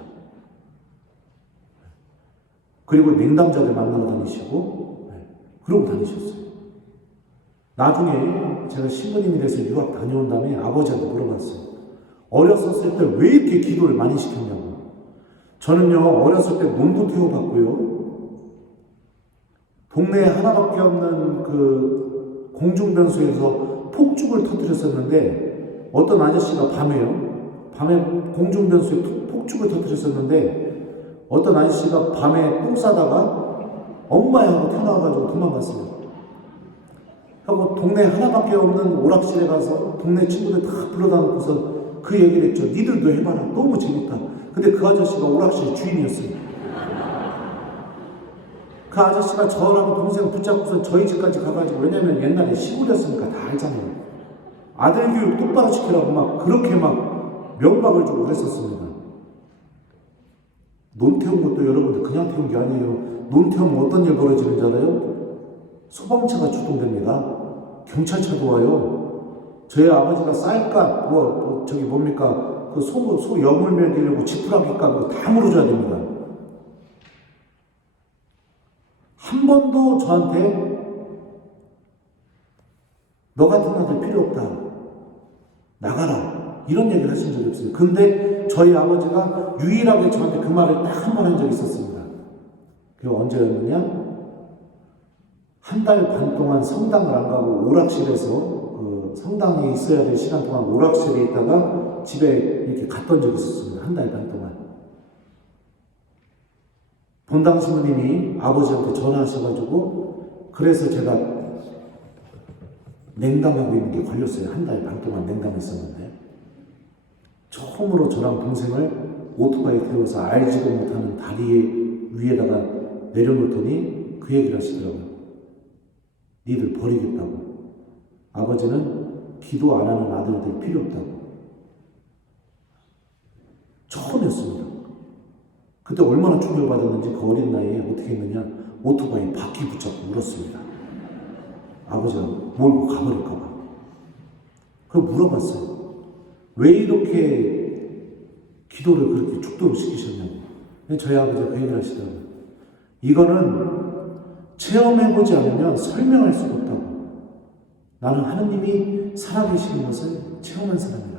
그리고 냉담자들 만나러 다니시고 그러고 다니셨어요. 나중에 제가 신부님이 돼서 유학 다녀온 다음에 아버지한테 물어봤어요. 어렸었을 때 왜 이렇게 기도를 많이 시켰냐고. 저는요 어렸을 때 논도 태워봤고요. 동네에 하나밖에 없는 그 공중변소에서 폭죽을 터뜨렸었는데 어떤 아저씨가 밤에 공중변소에 폭죽을 터뜨렸었는데 어떤 아저씨가 밤에 똥 싸다가 엄마야 하고 튀어나와가지고 도망갔어요. 하고 동네 하나밖에 없는 오락실에 가서 동네 친구들 다 불러다 놓고서 그 얘기를 했죠. 니들도 해봐라. 너무 재밌다. 근데 그 아저씨가 오락실 주인이었어요. 그 아저씨가 저랑 동생 붙잡고서 저희 집까지 가가지고 왜냐면 옛날에 시골이었으니까 다 알잖아요. 아들 교육 똑바로 시키라고 막 그렇게 막 명박을 주고 그랬었습니다. 논 태운 것도 여러분들 그냥 태운 게 아니에요. 논 태우면 어떤 일 벌어지는 줄 알아요? 소방차가 출동됩니다. 경찰차도 와요. 저희 아버지가 쌀값, 그 소 염을 먹이려고 지푸라기 값 다 물어줘야 됩니다. 한 번도 저한테 너 같은 아들 필요 없다. 나가라. 이런 얘기를 하신 적이 없어요. 근데 저희 아버지가 유일하게 저한테 그 말을 딱 한 번 한 적이 있었습니다. 그게 언제였느냐? 한 달 반 동안 성당을 안 가고 오락실에서 성당에 있어야 될 시간 동안 오락실에 있다가 집에 이렇게 갔던 적이 있었습니다. 한 달 반 동안. 본당 신부님이 아버지한테 전화하셔가지고 그래서 제가 냉담하고 있는 게 걸렸어요. 한 달 반 동안 냉담했었는데 처음으로 저랑 동생을 오토바이 태워서 알지도 못하는 다리 위에다가 내려놓더니 그 얘기를 하시더라고요. 니들 버리겠다고. 아버지는 기도 안 하는 아들들 필요 없다고. 처음이었습니다. 그때 얼마나 충격받았는지 그 어린 나이에 어떻게 했느냐. 오토바이 바퀴 붙잡고 울었습니다. 아버지가 몰고 가버릴까봐. 그걸 물어봤어요. 왜 이렇게 기도를 그렇게 축도를 시키셨냐고. 저희 아버지가 그 얘기를 하시더라고요. 이거는 체험해보지 않으면 설명할 수가 없다고. 나는 하느님이 살아계시는 것을 체험한 사람이다.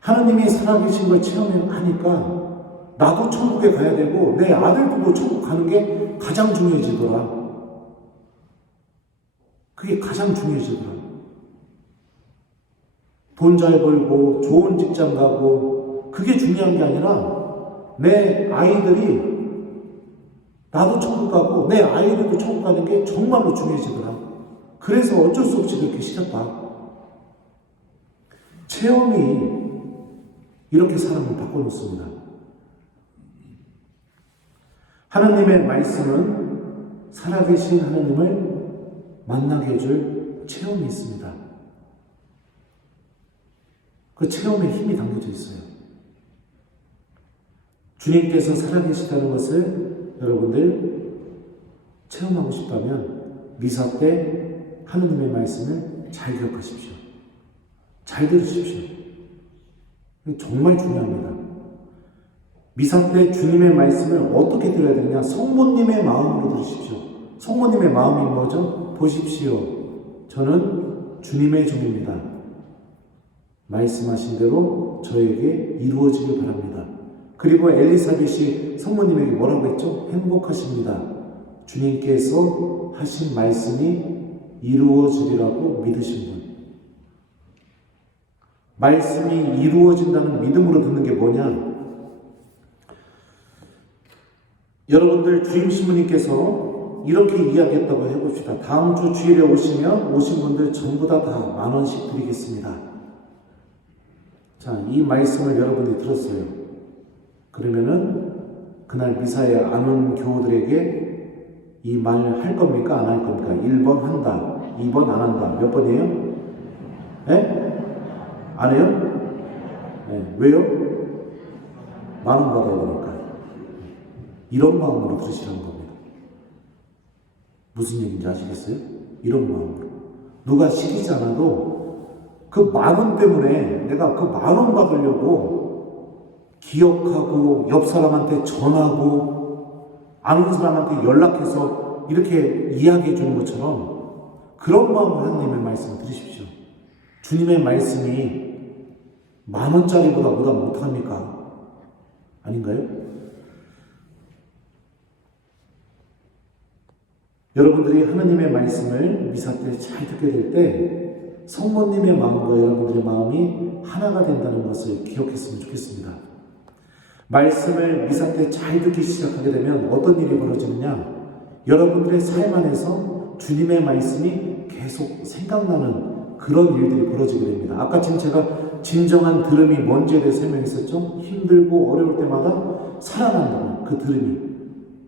하느님이 살아계신 걸 체험하니까 나도 천국에 가야 되고 내 아들들도 천국 가는 게 가장 중요해지더라. 그게 가장 중요해지더라. 돈 잘 벌고 좋은 직장 가고 그게 중요한 게 아니라 내 아이들이 나도 천국 가고 내 아이들도 천국 가는 게 정말로 중요해지더라. 그래서 어쩔 수 없이 그렇게 시켰다. 체험이 이렇게 사람을 바꿔놓습니다. 하나님의 말씀은 살아계신 하나님을 만나게 해줄 체험이 있습니다. 그 체험에 힘이 담겨져 있어요. 주님께서 살아계시다는 것을 여러분들 체험하고 싶다면 미사 때 하나님의 말씀을 잘 기억하십시오. 잘 들으십시오. 정말 중요합니다. 미사 때 주님의 말씀을 어떻게 들어야 되느냐? 성모님의 마음으로 들으십시오. 성모님의 마음이 뭐죠? 보십시오. 저는 주님의 종입니다. 말씀하신 대로 저에게 이루어지길 바랍니다. 그리고 엘리사벳이 성모님에게 뭐라고 했죠? 행복하십니다. 주님께서 하신 말씀이 이루어지리라고 믿으신 분. 말씀이 이루어진다는 믿음으로 듣는 게 뭐냐? 여러분들 주임 신부님께서 이렇게 이야기했다고 해봅시다. 다음 주 주일에 오시면 오신 분들 전부 다 10,000원씩 드리겠습니다. 자, 이 말씀을 여러분들이 들었어요. 그러면은 그날 미사에 안 온 교우들에게 이 말을 할 겁니까? 안 할 겁니까? 1번 한다, 2번 안 한다. 몇 번이에요? 네? 안 해요? 네. 왜요? 10,000원 받아야 되니까. 이런 마음으로 들으시라는 겁니다. 무슨 얘기인지 아시겠어요? 이런 마음으로. 누가 시키지 않아도 그 10,000원 때문에 내가 그 10,000원 받으려고 기억하고 옆 사람한테 전하고 아는 사람한테 연락해서 이렇게 이야기해 주는 것처럼 그런 마음으로 하나님의 말씀을 들으십시오. 주님의 말씀이 10,000원짜리보다 보다 못합니까? 아닌가요? 여러분들이 하나님의 말씀을 미사 때 잘 듣게 될 때 성모님의 마음과 여러분들의 마음이 하나가 된다는 것을 기억했으면 좋겠습니다. 말씀을 미사 때 잘 듣기 시작하게 되면 어떤 일이 벌어지느냐? 여러분들의 삶 안에서 주님의 말씀이 계속 생각나는 그런 일들이 벌어지게 됩니다. 아까 지금 제가 진정한 들음이 뭔지에 대해 설명했었죠? 힘들고 어려울 때마다 살아난다는 그 들음이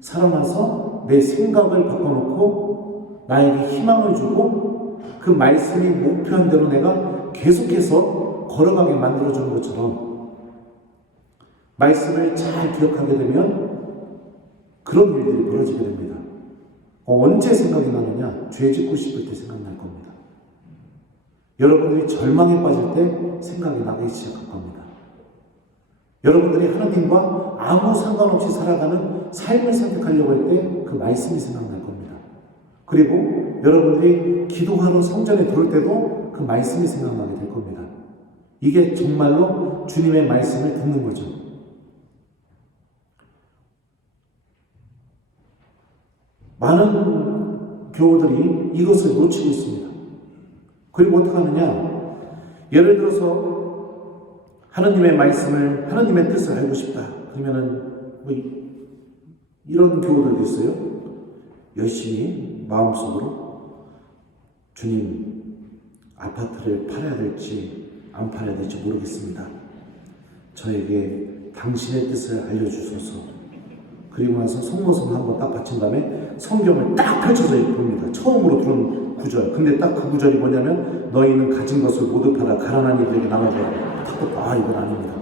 살아나서 내 생각을 바꿔놓고 나에게 희망을 주고 그 말씀이 목표한 대로 내가 계속해서 걸어가게 만들어주는 것처럼 말씀을 잘 기억하게 되면 그런 일들이 벌어지게 됩니다. 언제 생각이 나느냐? 죄 짓고 싶을 때 생각날 겁니다. 여러분들이 절망에 빠질 때 생각이 나기 시작할 겁니다. 여러분들이 하나님과 아무 상관없이 살아가는 삶을 선택하려고 할 때 그 말씀이 생각날 겁니다. 그리고 여러분들이 기도하러 성전에 들어올 때도 그 말씀이 생각나게 될 겁니다. 이게 정말로 주님의 말씀을 듣는 거죠. 많은 교우들이 이것을 놓치고 있습니다. 그리고 어떻게 하느냐? 예를 들어서 하나님의 말씀을, 하나님의 뜻을 알고 싶다. 그러면은 뭐 이런 교우들도 있어요. 열심히 마음속으로 주님, 아파트를 팔아야 될지 안 팔아야 될지 모르겠습니다. 저에게 당신의 뜻을 알려주소서. 그리고 나서 속모습을 한번 딱 받친 다음에 성경을 딱 펼쳐서 봅니다. 처음으로 들은 구절. 근데 딱 그 구절이 뭐냐면 너희는 가진 것을 모두 팔아 가난한 이들에게 나눠줘라. 아, 이건 아닙니다.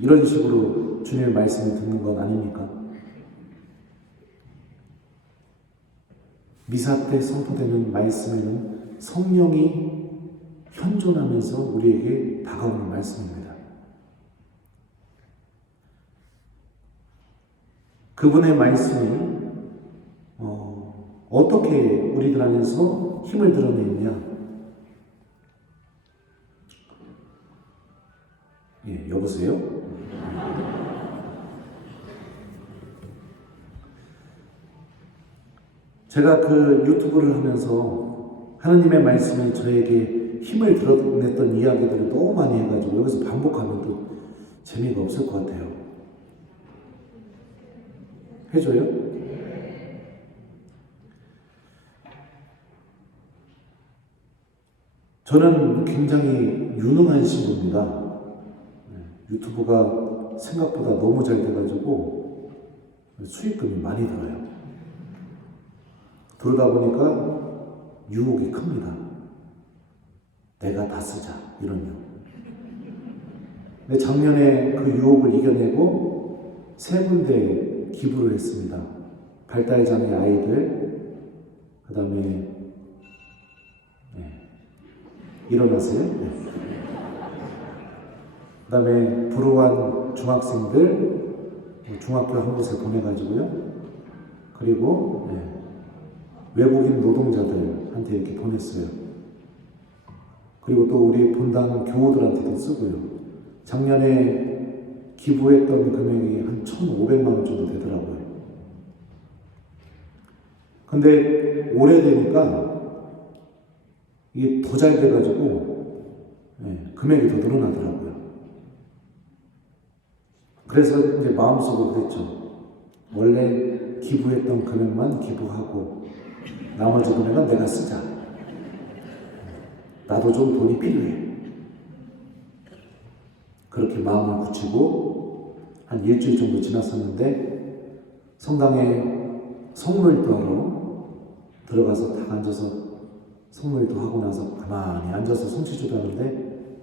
이런 식으로 주님의 말씀을 듣는 건 아닙니까? 미사 때 선포되는 말씀에는 성령이 현존하면서 우리에게 다가오는 말씀입니다. 그분의 말씀이 어떻게 우리들 안에서 힘을 드러내느냐? 제가 그 유튜브를 하면서 하느님의 말씀이 저에게 힘을 드러냈던 이야기들을 너무 많이 해가지고 여기서 반복하면 또 재미가 없을 것 같아요. 해줘요? 저는 굉장히 유능한 신부입니다. 유튜브가 생각보다 너무 잘 돼가지고 수익금이 많이 들어요. 그러다 보니까 유혹이 큽니다. 내가 다 쓰자, 이런 유혹. 근데 작년에 그 유혹을 이겨내고 3군데 기부를 했습니다. 발달장애 아이들, 그 다음에 일어나세요. 그 다음에 불우한 중학생들 중학교 한 곳에 보내가지고요. 그리고 외국인 노동자들한테 이렇게 보냈어요. 그리고 또 우리 본당 교우들한테도 쓰고요. 작년에 기부했던 금액이 한 1,500만 원 정도 되더라고요. 근데 올해 되니까 이게 더 잘 돼가지고 금액이 더 늘어나더라고요. 그래서 이제 마음속으로 그랬죠. 원래 기부했던 금액만 기부하고 나머지 금액은 내가 쓰자. 나도 좀 돈이 필요해. 그렇게 마음을 굳히고 한 일주일 정도 지났었는데 성당에 성물도 하러 들어가서 딱 앉아서 성물도 하고 나서 가만히 앉아서 손치주도 하는데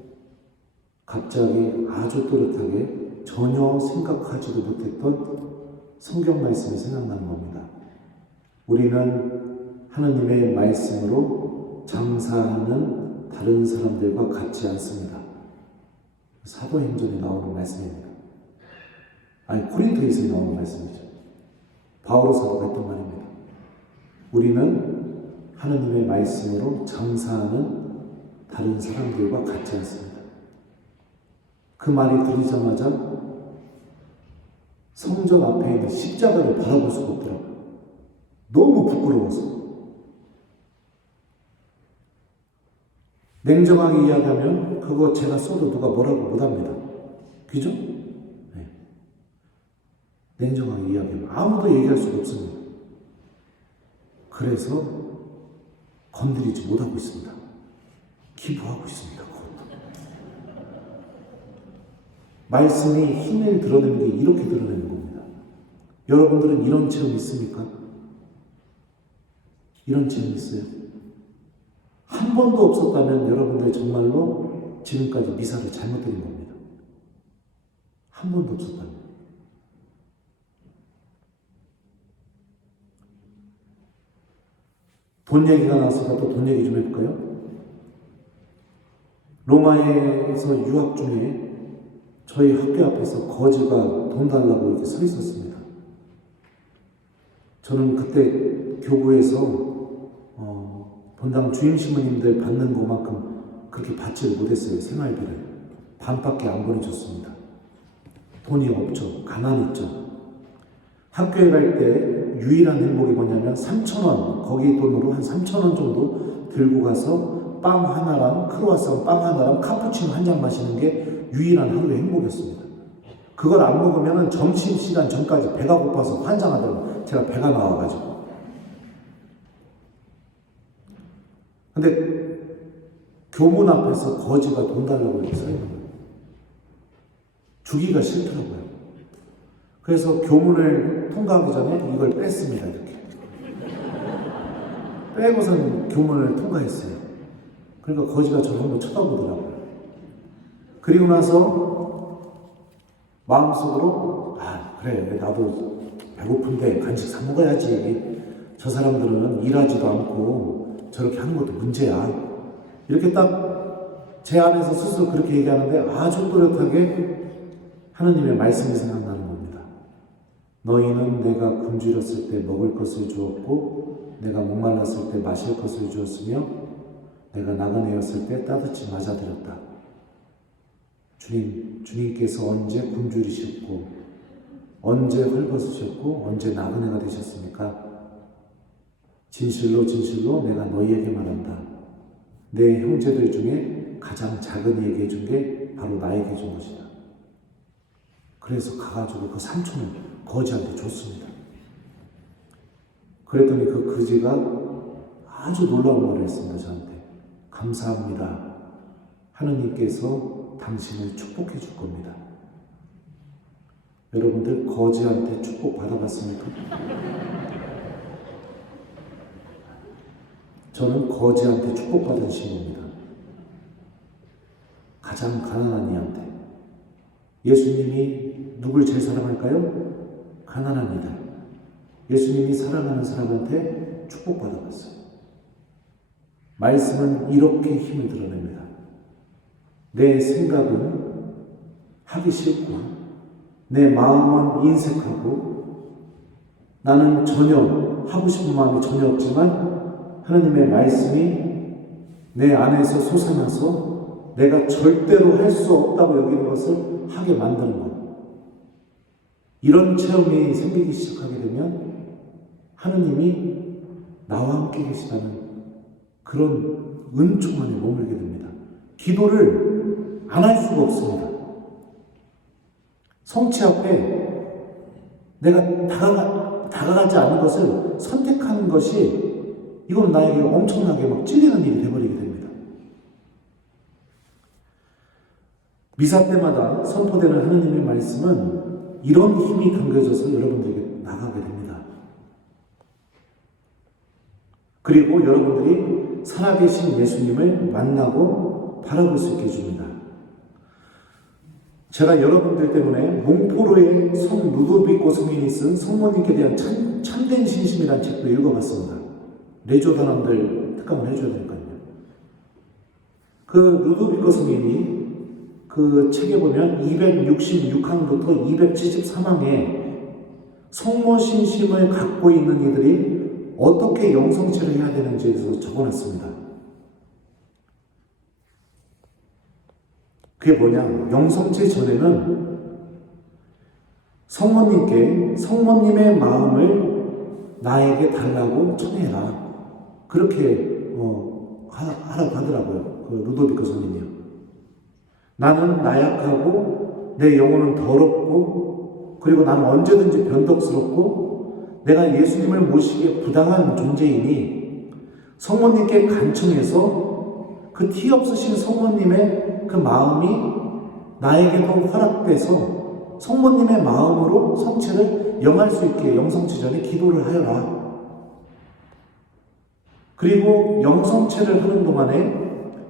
갑자기 아주 또렷하게 전혀 생각하지도 못했던 성경 말씀이 생각나는 겁니다. 우리는 하느님의 말씀으로 장사하는 다른 사람들과 같지 않습니다. 사도행전에 나오는 말씀입니다. 아니, 고린도에서 나오는 말씀이죠. 바오로 사도가 했던 말입니다. 우리는 하느님의 말씀으로 장사하는 다른 사람들과 같지 않습니다. 그 말이 들리자마자 성전 앞에 있는 십자가를 바라볼 수가 없더라고요. 너무 부끄러워서. 냉정하게 이야기하면 그거 제가 써도 누가 뭐라고 못합니다. 그죠? 네. 냉정하게 이야기하면 아무도 얘기할 수가 없습니다. 그래서 건드리지 못하고 있습니다. 기부하고 있습니다. 말씀이 힘을 드러내는 게 이렇게 드러내는 겁니다. 여러분들은 이런 체험 있습니까? 이런 체험 있어요? 한 번도 없었다면 여러분들 정말로 지금까지 미사를 잘못 드린 겁니다. 한 번도 없었다면. 돈 얘기가 나왔으니까 또 돈 얘기 좀 해볼까요? 로마에서 유학 중에 저희 학교 앞에서 거지가 돈 달라고 이렇게 서 있었습니다. 저는 그때 교구에서 본당 주임 신부님들 받는 것만큼 그렇게 받지를 못했어요. 생활비를. 반밖에 안 보내줬습니다. 돈이 없죠. 가난이 있죠. 학교에 갈 때 유일한 행복이 뭐냐면 3,000원, 거기 돈으로 한 3,000원 정도 들고 가서 빵 하나랑 크로와상 빵 하나랑 카푸치노 한 잔 마시는 게 유일한 하루의 행복이었습니다. 그걸 안 먹으면 점심시간 전까지 배가 고파서 환장하더라고요. 제가 배가 나와가지고. 근데 교문 앞에서 거지가 돈 달라고 이렇게 서 있는 거예요. 주기가 싫더라고요. 그래서 교문을 통과하기 전에 이걸 뺐습니다. 이렇게. 빼고선 교문을 통과했어요. 그러니까 거지가 저를 한번 쳐다보더라고요. 그리고 나서 마음속으로 그래 나도 배고픈데 간식 사 먹어야지. 저 사람들은 일하지도 않고 저렇게 하는 것도 문제야. 이렇게 딱 제 안에서 스스로 그렇게 얘기하는데 아주 또렷하게 하느님의 말씀이 생각나는 겁니다. 너희는 내가 굶주렸을 때 먹을 것을 주었고 내가 목말랐을 때 마실 것을 주었으며 내가 나그네였을 때 따뜻히 맞아들였다. 주님께서 언제 굶주리셨고 언제 헐벗으셨고 언제 나그네가 되셨습니까? 진실로 진실로 내가 너희에게 말한다. 내 형제들 중에 가장 작은 이에게 준 게 바로 나에게 준 것이다. 그래서 가가지고 그 삼촌을 거지한테 줬습니다. 그랬더니 그 거지가 아주 놀라운 말을 했습니다. 저한테. 감사합니다. 하느님께서 당신을 축복해 줄 겁니다. 여러분들 거지한테 축복 받아봤습니까? 저는 거지한테 축복받은 신입니다. 가장 가난한 이한테. 예수님이 누굴 제일 사랑할까요? 가난한 이들. 예수님이 사랑하는 사람한테 축복받아봤어요. 말씀은 이렇게 힘을 드러냅니다. 내 생각은 하기 싫고 내 마음은 인색하고 나는 전혀 하고 싶은 마음이 전혀 없지만 하나님의 말씀이 내 안에서 솟아나서 내가 절대로 할 수 없다고 여기는 것을 하게 만드는 것. 이런 체험이 생기기 시작하게 되면 하느님이 나와 함께 계시다는 그런 은총 안에 머물게 됩니다. 기도를 안 할 수가 없습니다. 성취 앞에 내가 다가가지 않는 것을 선택하는 것이 이건 나에게 엄청나게 막 찔리는 일이 되어버리게 됩니다. 미사 때마다 선포되는 하느님의 말씀은 이런 힘이 담겨져서 여러분들에게 나가게 됩니다. 그리고 여러분들이 살아계신 예수님을 만나고 바라볼 수 있게 해줍니다. 제가 여러분들 때문에 몽포로의 성 루도비코 성인이 쓴 성모님께 대한 참된 신심이라는 책도 읽어봤습니다. 레조 단원들 특강을 해줘야 되니까요. 그 루도비코 성인이 그 책에 보면 266항부터 273항에 성모 신심을 갖고 있는 이들이 어떻게 영성체를 해야 되는지에 대해서 적어놨습니다. 그게 뭐냐? 영성체 전에는 성모님께 성모님의 마음을 나에게 달라고 청해라. 그렇게 하라고 하더라고요. 그 루도비코 성인이요. 나는 나약하고 내 영혼은 더럽고 그리고 나는 언제든지 변덕스럽고 내가 예수님을 모시기에 부당한 존재이니 성모님께 간청해서 그 티 없으신 성모님의 그 마음이 나에게도 허락돼서 성모님의 마음으로 성체를 영할 수 있게 영성체 전에 기도를 하여라. 그리고 영성체를 하는 동안에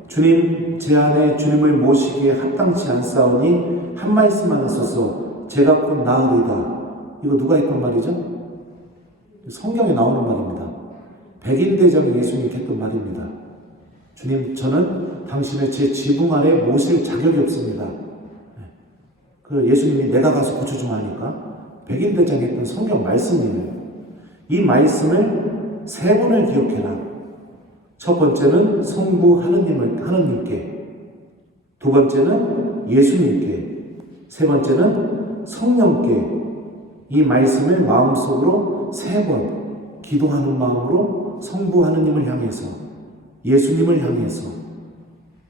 주님 제 안에 주님을 모시기에 합당치 않사오니 한 말씀만 써서 제가 곧 나으리다. 이거 누가 했던 말이죠? 성경에 나오는 말입니다. 백인대장 예수님이 했던 말입니다. 주님, 저는 당신을 제 지붕 아래 모실 자격이 없습니다. 그 예수님이 내가 가서 고쳐주마 하니까 백인대장이 했던 성경 말씀이에요. 이 말씀을 3번을 기억해라. 첫 번째는 성부 하느님께, 두 번째는 예수님께, 세 번째는 성령께 이 말씀을 마음속으로 3번 기도하는 마음으로 성부 하느님을 향해서 예수님을 향해서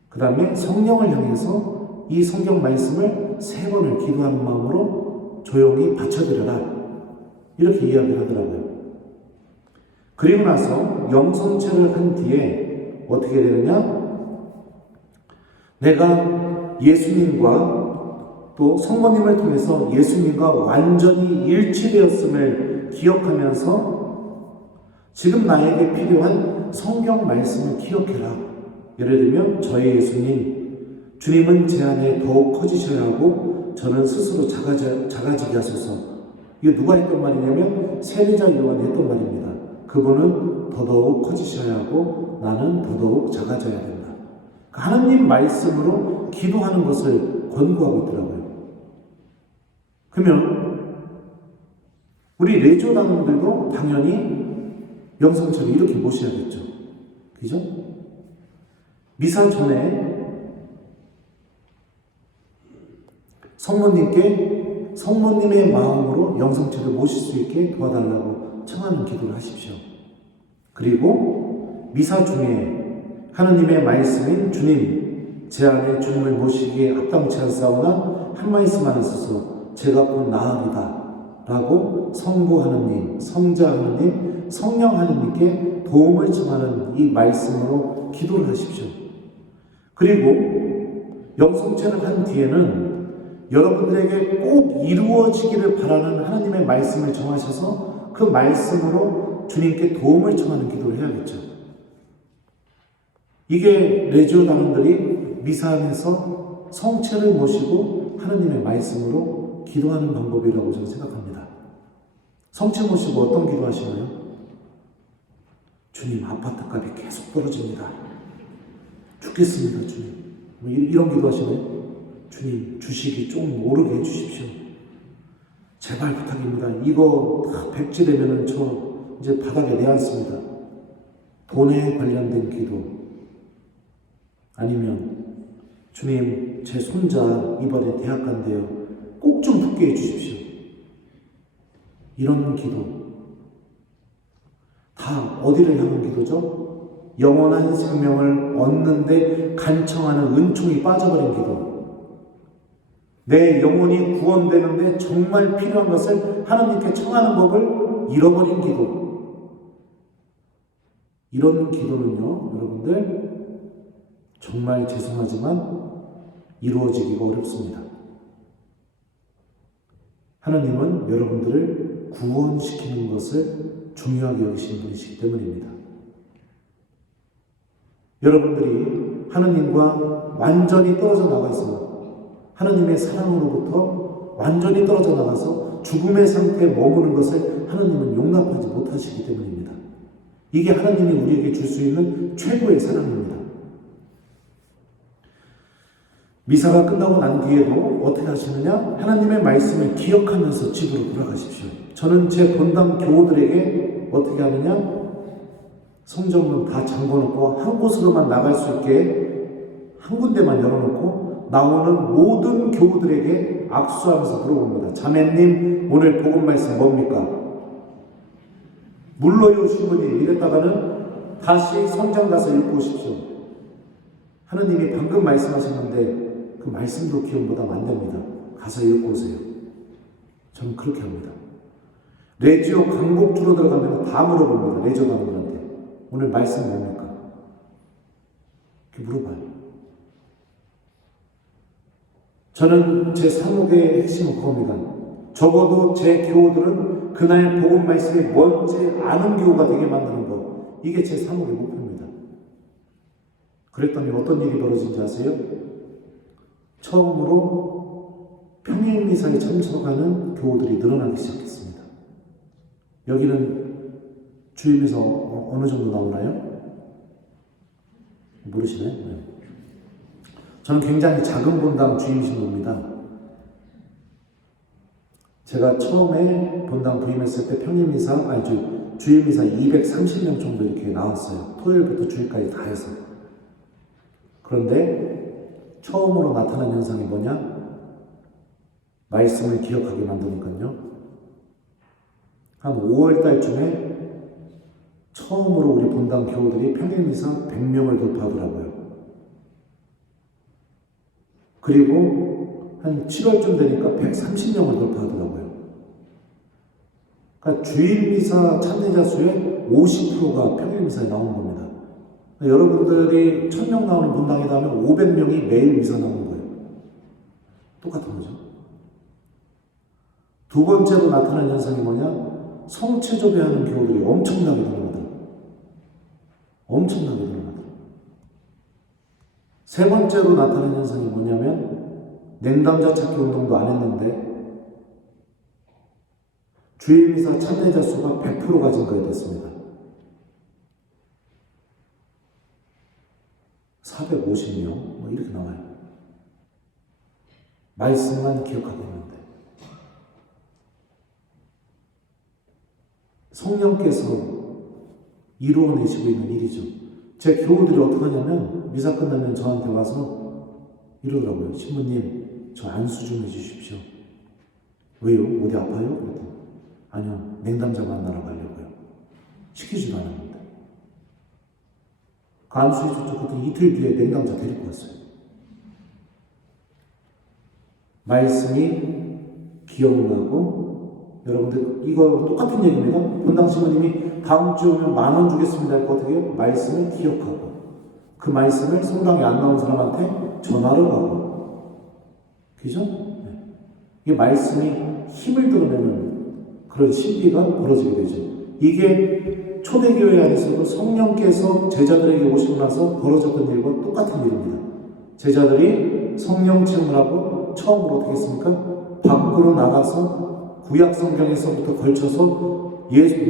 그 다음에 성령을 향해서 이 성경 말씀을 3번을 기도하는 마음으로 조용히 바쳐드려라. 이렇게 이야기를 하더라고요. 그리고 나서 영성체를 한 뒤에 어떻게 되느냐? 내가 예수님과 또 성모님을 통해서 예수님과 완전히 일치되었음을 기억하면서 지금 나에게 필요한 성경 말씀을 기억해라. 예를 들면 저의 예수님, 주님은 제 안에 더욱 커지셔야 하고 저는 스스로 작아지게 하소서. 이거 누가 했던 말이냐면 세례자 요한이 했던 말입니다. 그분은 더더욱 커지셔야 하고 나는 더더욱 작아져야 된다. 하나님 말씀으로 기도하는 것을 권고하고 있더라고요. 그러면 우리 레조 단원들도 당연히 영성체를 이렇게 모셔야겠죠. 그죠? 미사 전에 성모님께 성모님의 마음으로 영성체를 모실 수 있게 도와달라고 청하는 기도를 하십시오. 그리고 미사 중에 하느님의 말씀인 주님, 제 안에 주님을 모시기에 합당치 않사오나 한 말씀만 있어서 제가 곧 나으리다 라고 성부 하느님, 성자 하느님, 성령 하느님께 도움을 청하는 이 말씀으로 기도를 하십시오. 그리고 영성체를 한 뒤에는 여러분들에게 꼭 이루어지기를 바라는 하나님의 말씀을 정하셔서 그 말씀으로 주님께 도움을 청하는 기도를 해야겠죠. 이게 레지오 단원들이 미사 안에서 성체를 모시고 하나님의 말씀으로 기도하는 방법이라고 저는 생각합니다. 성체 모시고 어떤 기도 하시나요? 주님, 아파트 값이 계속 떨어집니다. 죽겠습니다, 주님. 이런 기도 하시나요? 주님, 주식이 좀 오르게 해주십시오. 제발 부탁입니다. 이거 다 백지되면은 저 이제 바닥에 내앉습니다. 돈에 관련된 기도. 아니면, 주님, 제 손자 이번에 대학 간대요. 꼭 좀 붙게 해주십시오. 이런 기도. 다 어디를 향한 기도죠? 영원한 생명을 얻는데 간청하는 은총이 빠져버린 기도. 내 영혼이 구원되는데 정말 필요한 것을 하나님께 청하는 법을 잃어버린 기도. 이런 기도는요, 여러분들, 정말 죄송하지만 이루어지기가 어렵습니다. 하나님은 여러분들을 구원시키는 것을 중요하게 여기시는 분이시기 때문입니다. 여러분들이 하나님과 완전히 떨어져 나가서 하나님의 사랑으로부터 완전히 떨어져 나가서 죽음의 상태에 머무는 것을 하나님은 용납하지 못하시기 때문입니다. 이게 하나님이 우리에게 줄 수 있는 최고의 사랑입니다. 미사가 끝나고 난 뒤에도 어떻게 하시느냐? 하나님의 말씀을 기억하면서 집으로 돌아가십시오. 저는 제 본당 교우들에게 어떻게 하느냐? 성전문 다 잠궈놓고 한 곳으로만 나갈 수 있게 한 군데만 열어놓고 나오는 모든 교우들에게 악수하면서 물어봅니다. 자매님, 오늘 복음 말씀 뭡니까? 물러요 신부님, 이랬다가는 다시 성장 가서 읽고 오십시오. 하느님이 방금 말씀하셨는데 그 말씀도 기억 못하면 안 됩니다. 가서 읽고 오세요. 저는 그렇게 합니다. 레지오 강복주로 들어가면 다 물어봅니다. 레지오 단원들한테. 오늘 말씀 뭡니까? 이렇게 물어봐요. 저는 제 사목의 핵심은 그겁니다. 적어도 제 교우들은 그날 복음 말씀이 뭔지 아는 교우가 되게 만드는 것. 이게 제 사목의 목표입니다. 그랬더니 어떤 일이 벌어진지 아세요? 처음으로 평행미사에 참석하는 교우들이 늘어나기 시작했습니다. 여기는 주임에서 어느 정도 나오나요? 모르시나요? 네. 저는 굉장히 작은 본당 주임이신 겁니다. 제가 처음에 본당 부임했을 때 평일미사, 주일미사 230명 정도 이렇게 나왔어요. 토요일부터 주일까지 다 해서. 그런데 처음으로 나타난 현상이 뭐냐? 말씀을 기억하게 만드니까요. 한 5월 달쯤에 처음으로 우리 본당 교우들이 평일미사 100명을 돌파하더라고요. 그리고 한 7월쯤 되니까 130명을 돌파하더라고요. 그러니까 주일미사 참여자 수의 50%가 평일미사에 나오는 겁니다. 여러분들이 1000명 나오는 본당이다 하면 500명이 매일 미사 나오는 거예요. 똑같은 거죠. 두 번째로 나타난 현상이 뭐냐? 성체조배하는 교우들이 엄청나게 늘어나더라고요. 엄청나게 늘어나더라고요. 세 번째로 나타난 현상이 뭐냐면 냉담자 찾기 운동도 안 했는데 주일미사 참여자 수가 100%가 증가됐습니다. 450명 뭐 이렇게 나와요. 말씀만 기억하고 있는데 성령께서 이루어내시고 있는 일이죠. 제 교우들이 어떻게 하냐면 미사 끝나면 저한테 와서 이러더라고요. 신부님, 저 안수 좀 해주십시오. 왜요? 어디 아파요? 그랬더니 아니요, 냉담자 만나러 가려고요. 시키지도 않았는데. 그 안수해줬죠. 그때 이틀 뒤에 냉담자 데리고 왔어요. 말씀이 기억나고, 여러분들 이거 똑같은 얘기입니다. 본당 신부님이 다음 주에 오면 10,000원 주겠습니다 할 거 어떻게 해요? 말씀을 기억하고 그 말씀을 성당에 안 나온 사람한테 전화를 하고, 그죠? 네. 이게 말씀이 힘을 드러내는 그런 신비가 벌어지게 되죠. 이게 초대교회 안에서도 성령께서 제자들에게 오시고 나서 벌어졌던 일과 똑같은 일입니다. 제자들이 성령 체험을 하고 처음으로 어떻게 했습니까? 밖으로 나가서 구약 성경에서부터 걸쳐서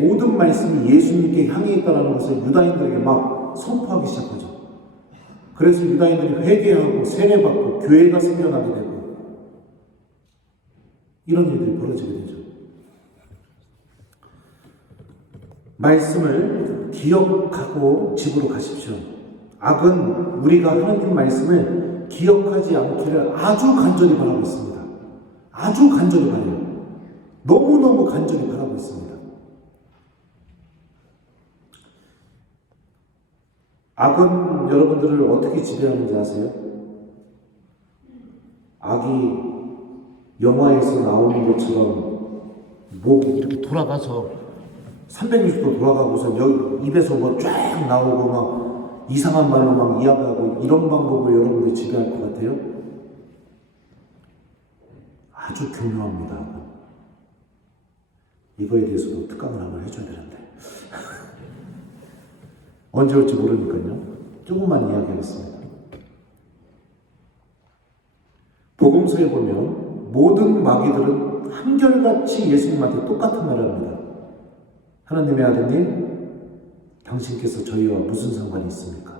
모든 말씀이 예수님께 향해 있다는 것을 유다인들에게 막 선포하기 시작하죠. 그래서 유다인들이 회개하고 세례받고 교회가 생겨나게 되고 이런 일들이 벌어지게 되죠. 말씀을 기억하고 집으로 가십시오. 악은 우리가 하나님 말씀을 기억하지 않기를 아주 간절히 바라고 있습니다. 아주 간절히 바라요. 너무너무 간절히 바라고 있습니다. 악은 여러분들을 어떻게 지배하는지 아세요? 악이 영화에서 나오는 것처럼 목이 이렇게 돌아가서 360도 돌아가고서 여기 입에서 뭐 쫙 나오고 막 이상한 말로 막 이야기하고 이런 방법을 여러분들이 지배할 것 같아요? 아주 교묘합니다. 이거에 대해서도 특강을 한번 해줘야 되는데 언제 올지 모르니까요. 조금만 이야기하겠습니다. 복음서에 보면 모든 마귀들은 한결같이 예수님한테 똑같은 말을 합니다. 하나님의 아드님, 당신께서 저희와 무슨 상관이 있습니까?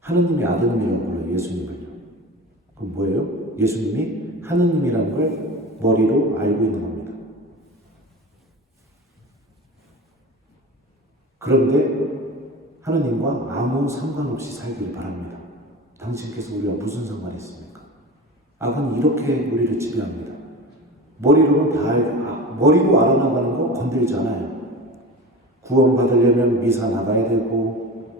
하느님의 아드님이라고 불러요, 예수님을요. 그럼 뭐예요? 예수님이 하느님이라는 걸 머리로 알고 있는 겁니다. 그런데 하느님과 아무 상관없이 살기를 바랍니다. 당신께서 우리와 무슨 상관이 있습니까? 악은 이렇게 우리를 지배합니다. 머리로 알아나가는 거 건들지 않아요. 구원받으려면 미사 나가야 되고,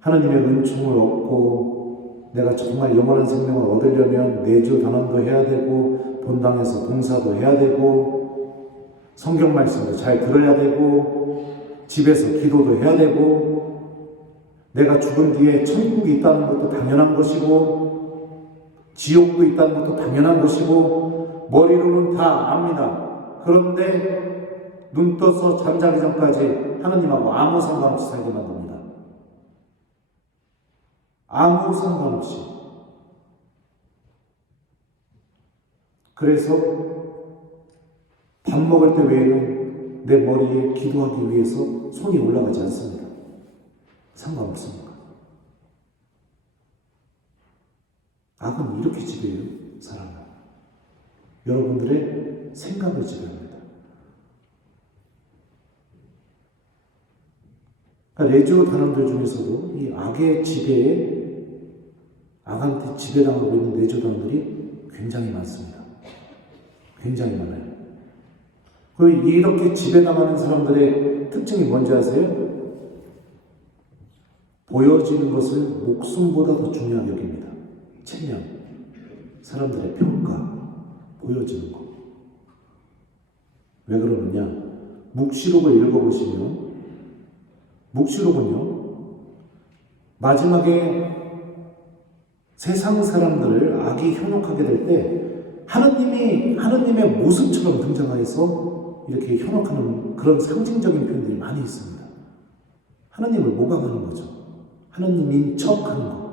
하나님의 은총을 얻고, 내가 정말 영원한 생명을 얻으려면 내주 단원도 해야 되고, 본당에서 봉사도 해야 되고, 성경 말씀도 잘 들어야 되고, 집에서 기도도 해야 되고, 내가 죽은 뒤에 천국이 있다는 것도 당연한 것이고, 지옥도 있다는 것도 당연한 것이고, 머리로는 다 압니다. 그런데 눈 떠서 잠자기 전까지 하나님하고 아무 상관없이 살게 만듭니다. 아무 상관없이. 그래서 밥 먹을 때 외에는 내 머리에 기도하기 위해서 손이 올라가지 않습니다. 상관없습니다. 악은 이렇게 지배해요, 사람을. 여러분들의 생각을 지배합니다. 그러니까 레지오 단원들 중에서도 이 악의 지배에, 악한테 지배당하고 있는 레지오 단원들이 굉장히 많습니다. 굉장히 많아요. 그리고 이렇게 지배당하는 사람들의 특징이 뭔지 아세요? 보여지는 것을 목숨보다 더 중요하게 여깁니다. 체면, 사람들의 평가, 보여지는 거. 왜 그러느냐? 묵시록을 읽어보시면, 묵시록은요, 마지막에 세상 사람들을 악이 현혹하게 될 때 하나님의 모습처럼 등장해서 이렇게 현혹하는 그런 상징적인 표현들이 많이 있습니다. 하나님을 모방하는 거죠. 하나님인 척하는 거.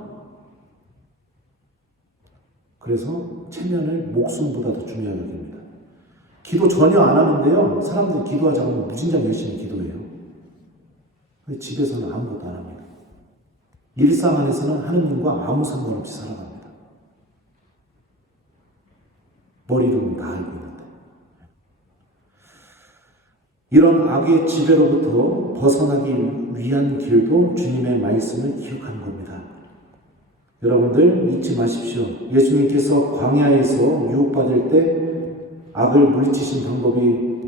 그래서 체면을 목숨보다 더 중요하게 여깁니다. 기도 전혀 안 하는데요. 사람들이 기도하자고 하면 무진장 열심히 기도해요. 집에서는 아무것도 안 합니다. 일상 안에서는 하느님과 아무 상관없이 살아갑니다. 머리로는 다 알고 있는데. 이런 악의 지배로부터 벗어나기 위한 길도 주님의 말씀을 기억하는 겁니다. 여러분들 잊지 마십시오. 예수님께서 광야에서 유혹받을 때 악을 물리치신 방법이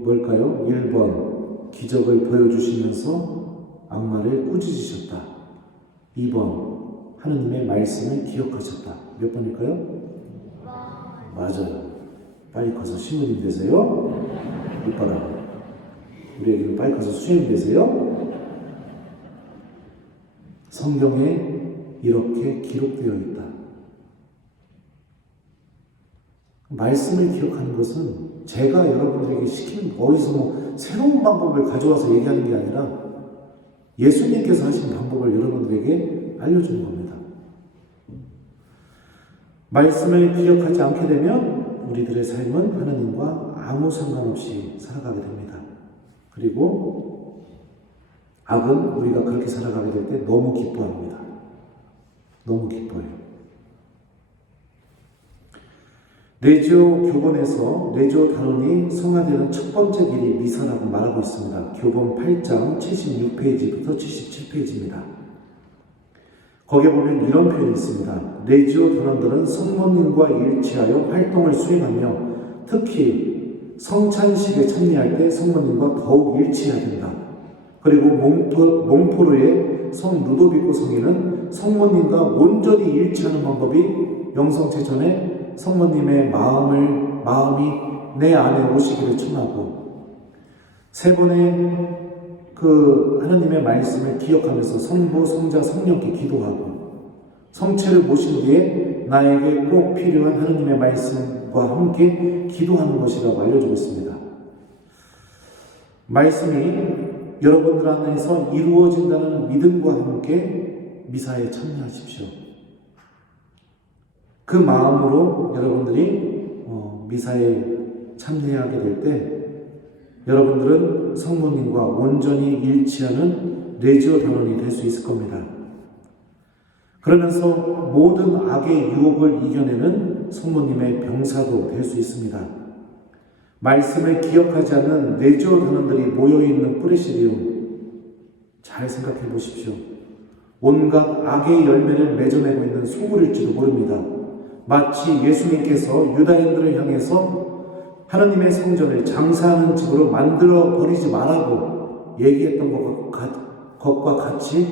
뭘까요? 1번 기적을 보여주시면서 악마를 꾸짖으셨다. 2번, 하느님의 말씀을 기억하셨다. 몇 번일까요? 맞아요. 빨리 커서 신부님 되세요. 이뻐라. 우리 애기는 빨리 커서 수녀님 되세요. 성경에 이렇게 기록되어 있다. 말씀을 기억하는 것은 제가 여러분들에게 시킨 어디서 새로운 방법을 가져와서 얘기하는 게 아니라 예수님께서 하신 방법을 여러분들에게 알려주는 겁니다. 말씀을 기억하지 않게 되면 우리들의 삶은 하나님과 아무 상관없이 살아가게 됩니다. 그리고 악은 우리가 그렇게 살아가게 될 때 너무 기뻐합니다. 너무 기뻐해요. 레지오 교본에서 레지오 단원이 성화되는 첫 번째 길이 미사라고 말하고 있습니다. 교본 8장 76페이지부터 77페이지입니다. 거기에 보면 이런 표현이 있습니다. 레지오 단원들은 성모님과 일치하여 활동을 수행하며 특히 성찬식에 참여할 때 성모님과 더욱 일치해야 된다. 그리고 몽포르의 성 루도비코 성인은 성모님과 온전히 일치하는 방법이 영성체 전에 성모님의 마음이 내 안에 오시기를 청하고 세 번의 그 하나님의 말씀을 기억하면서 성부, 성자, 성령께 기도하고 성체를 모신 뒤에 나에게 꼭 필요한 하나님의 말씀과 함께 기도하는 것이라고 알려주고 있습니다. 말씀이 여러분들 안에서 이루어진다는 믿음과 함께 미사에 참여하십시오. 그 마음으로 여러분들이 미사에 참여하게 될 때 여러분들은 성모님과 온전히 일치하는 레지오 단원이 될 수 있을 겁니다. 그러면서 모든 악의 유혹을 이겨내는 성모님의 병사도 될 수 있습니다. 말씀을 기억하지 않는 레지오 단원들이 모여있는 프레시리움 잘 생각해 보십시오. 온갖 악의 열매를 맺어내고 있는 소굴일지도 모릅니다. 마치 예수님께서 유다인들을 향해서 하나님의 성전을 장사하는 집으로 만들어 버리지 말라고 얘기했던 것과 같이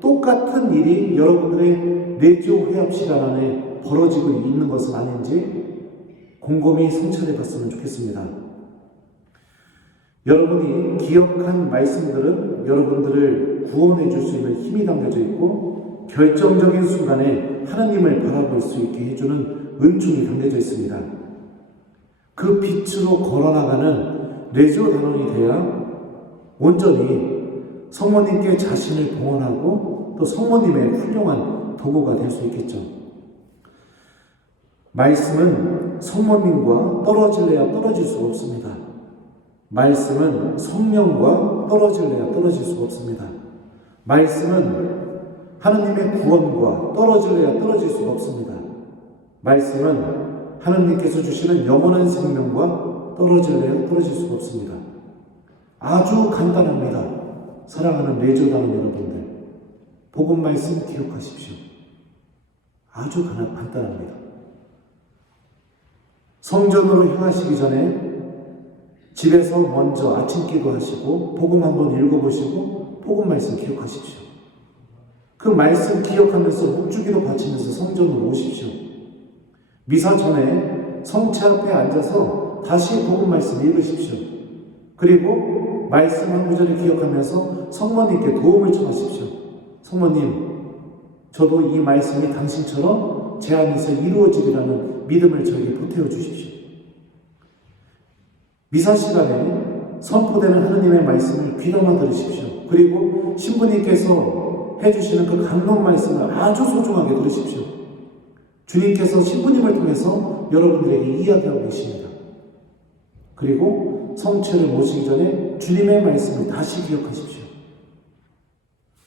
똑같은 일이 여러분들의 레지오 회합 시간 안에 벌어지고 있는 것은 아닌지 곰곰이 성찰해 봤으면 좋겠습니다. 여러분이 기억한 말씀들은 여러분들을 구원해 줄 수 있는 힘이 담겨져 있고 결정적인 순간에 하나님을 바라볼 수 있게 해주는 은총이 담겨져 있습니다. 그 빛으로 걸어나가는 레지오 단원이 되어 온전히 성모님께 자신을 봉헌하고 또 성모님의 훌륭한 도구가 될 수 있겠죠. 말씀은 성모님과 떨어질래야 떨어질 수가 없습니다. 말씀은 성령과 떨어질래야 떨어질 수가 없습니다. 말씀은 하나님의 구원과 떨어질래야 떨어질 수가 없습니다. 말씀은 하나님께서 주시는 영원한 생명과 떨어질래야 떨어질 수가 없습니다. 아주 간단합니다. 사랑하는 레지오 단원 여러분들, 복음 말씀 기억하십시오. 아주 간단합니다. 성전으로 향하시기 전에 집에서 먼저 아침 기도하시고 복음 한번 읽어보시고 복음 말씀 기억하십시오. 그 말씀 기억하면서 묵주기도 바치면서 성전으로 오십시오. 미사 전에 성체 앞에 앉아서 다시 복음 말씀 읽으십시오. 그리고 말씀 한 구절을 기억하면서 성모님께 도움을 청하십시오. 성모님, 저도 이 말씀이 당신처럼 제 안에서 이루어지리라는 믿음을 저에게 보태어 주십시오. 미사 시간에 선포되는 하나님의 말씀을 귀담아 들으십시오. 그리고 신부님께서 해주시는 그 감론 말씀을 아주 소중하게 들으십시오. 주님께서 신부님을 통해서 여러분들에게 이야기하고 계십니다. 그리고 성체를 모시기 전에 주님의 말씀을 다시 기억하십시오.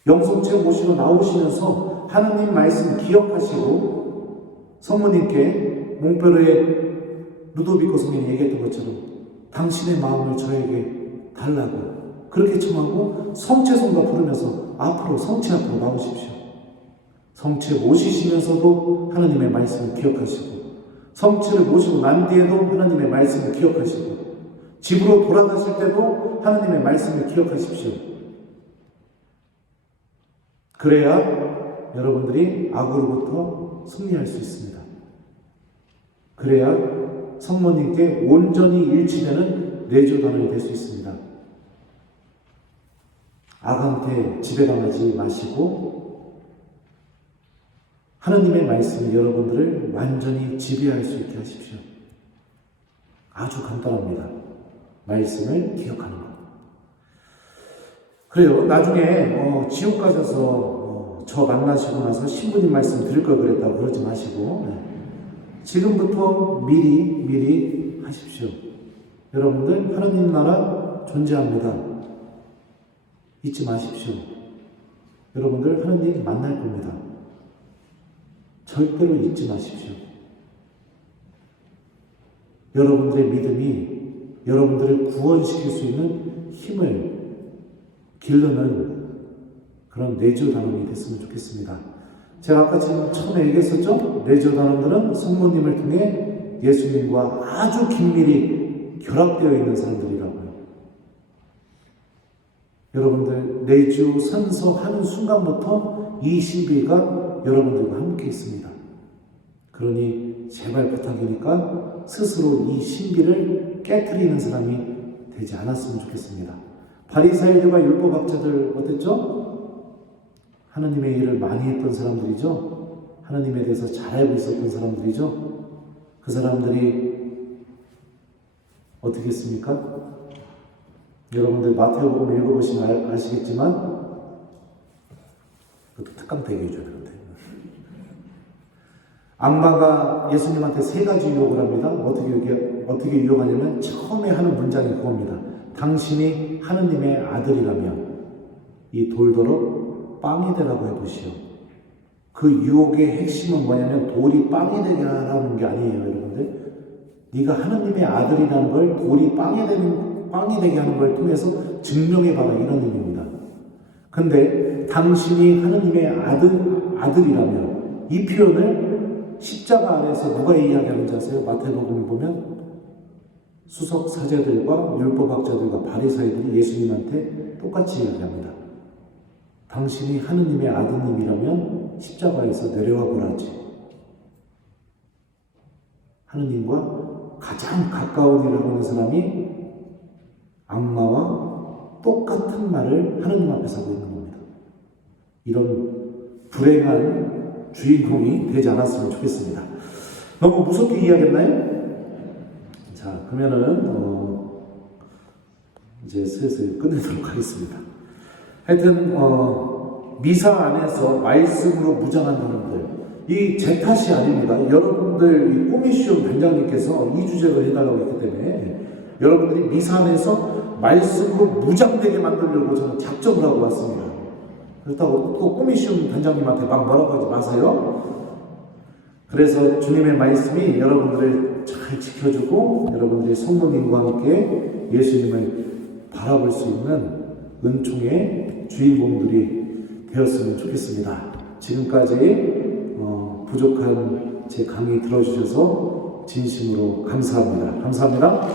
영성체 모시고 나오시면서 하나님 말씀 기억하시고 성모님께 몽페르의 루도비코 성인이 얘기했던 것처럼 당신의 마음을 저에게 달라고 그렇게 청하고 성체성가 부르면서 앞으로 성체 앞으로 나오십시오. 성체 모시시면서도 하나님의 말씀을 기억하시고 성체를 모시고 난 뒤에도 하나님의 말씀을 기억하시고 집으로 돌아가실 때도 하나님의 말씀을 기억하십시오. 그래야 여러분들이 악으로부터 승리할 수 있습니다. 그래야 성모님께 온전히 일치되는 내조단원이 될 수 있습니다. 악한테 지배당하지 마시고 하나님의 말씀이 여러분들을 완전히 지배할 수 있게 하십시오. 아주 간단합니다. 말씀을 기억하는 것. 그래요. 나중에 지옥 가셔서 저 만나시고 나서 신부님 말씀 들을 걸 그랬다고 그러지 마시고 지금부터 미리 하십시오. 여러분들 하나님 나라 존재합니다. 잊지 마십시오. 여러분들 하나님 만날 겁니다. 절대로 잊지 마십시오. 여러분들의 믿음이 여러분들을 구원시킬 수 있는 힘을 기르는 그런 내조단원이 됐으면 좋겠습니다. 제가 아까 지금 처음에 얘기했었죠? 내조단원들은 성모님을 통해 예수님과 아주 긴밀히 결합되어 있는 사람들이라고요. 여러분들 내주 선서하는 순간부터 이 신비가 여러분들과 함께 있습니다. 그러니 제발 부탁이니까 스스로 이 신비를 깨트리는 사람이 되지 않았으면 좋겠습니다. 바리사이들과 율법학자들 어땠죠? 하나님의 일을 많이 했던 사람들이죠. 하나님에 대해서 잘 알고 있었던 사람들이죠. 그 사람들이 어떻게 했습니까? 여러분들 마태복음 읽어보시면 아시겠지만 그것도 특강 얘기해줘야 되는데 악마가 예수님한테 3가지 유혹을 합니다. 어떻게 유혹하냐면 처음에 하는 문장이 그겁니다. 당신이 하느님의 아들이라면 이 돌더러 빵이 되라고 해보시오. 그 유혹의 핵심은 뭐냐면 돌이 빵이 되게 하라는 게 아니에요. 여러분들 네가 하느님의 아들이라는 걸 돌이 빵이 되게 하는 걸 통해서 증명해봐라 이런 의미입니다. 근데 당신이 하느님의 아들이라면 이 표현을 십자가 안에서 누가 이야기하는지 아세요? 마태복음을 보면 수석 사제들과 율법학자들과 바리사이들이 예수님한테 똑같이 이야기합니다. 당신이 하느님의 아드님이라면 십자가에서 내려와 보라지. 하느님과 가장 가까운 일을 하는 사람이 악마와 똑같은 말을 하느님 앞에서 하고 있는 겁니다. 이런 불행한 주인공이 되지 않았으면 좋겠습니다. 너무 무섭게 이야기했나요? 자, 그러면은 이제 슬슬 끝내도록 하겠습니다. 하여튼 미사 안에서 말씀으로 무장한 사람들, 이 제 탓이 아닙니다. 여러분들 이 꼬미시움 단장님께서 이 주제를 해달라고 했기 때문에 여러분들이 미사 안에서 말씀으로 무장되게 만들려고 저는 작정을 하고 왔습니다. 그렇다고 또 꼬미시움 단장님한테 막 뭐라고 하지 마세요. 그래서 주님의 말씀이 여러분들을 잘 지켜주고 여러분들이 성모님과 함께 예수님을 바라볼 수 있는 은총의 주인공들이 되었으면 좋겠습니다. 지금까지 부족한 제 강의 들어주셔서 진심으로 감사합니다. 감사합니다.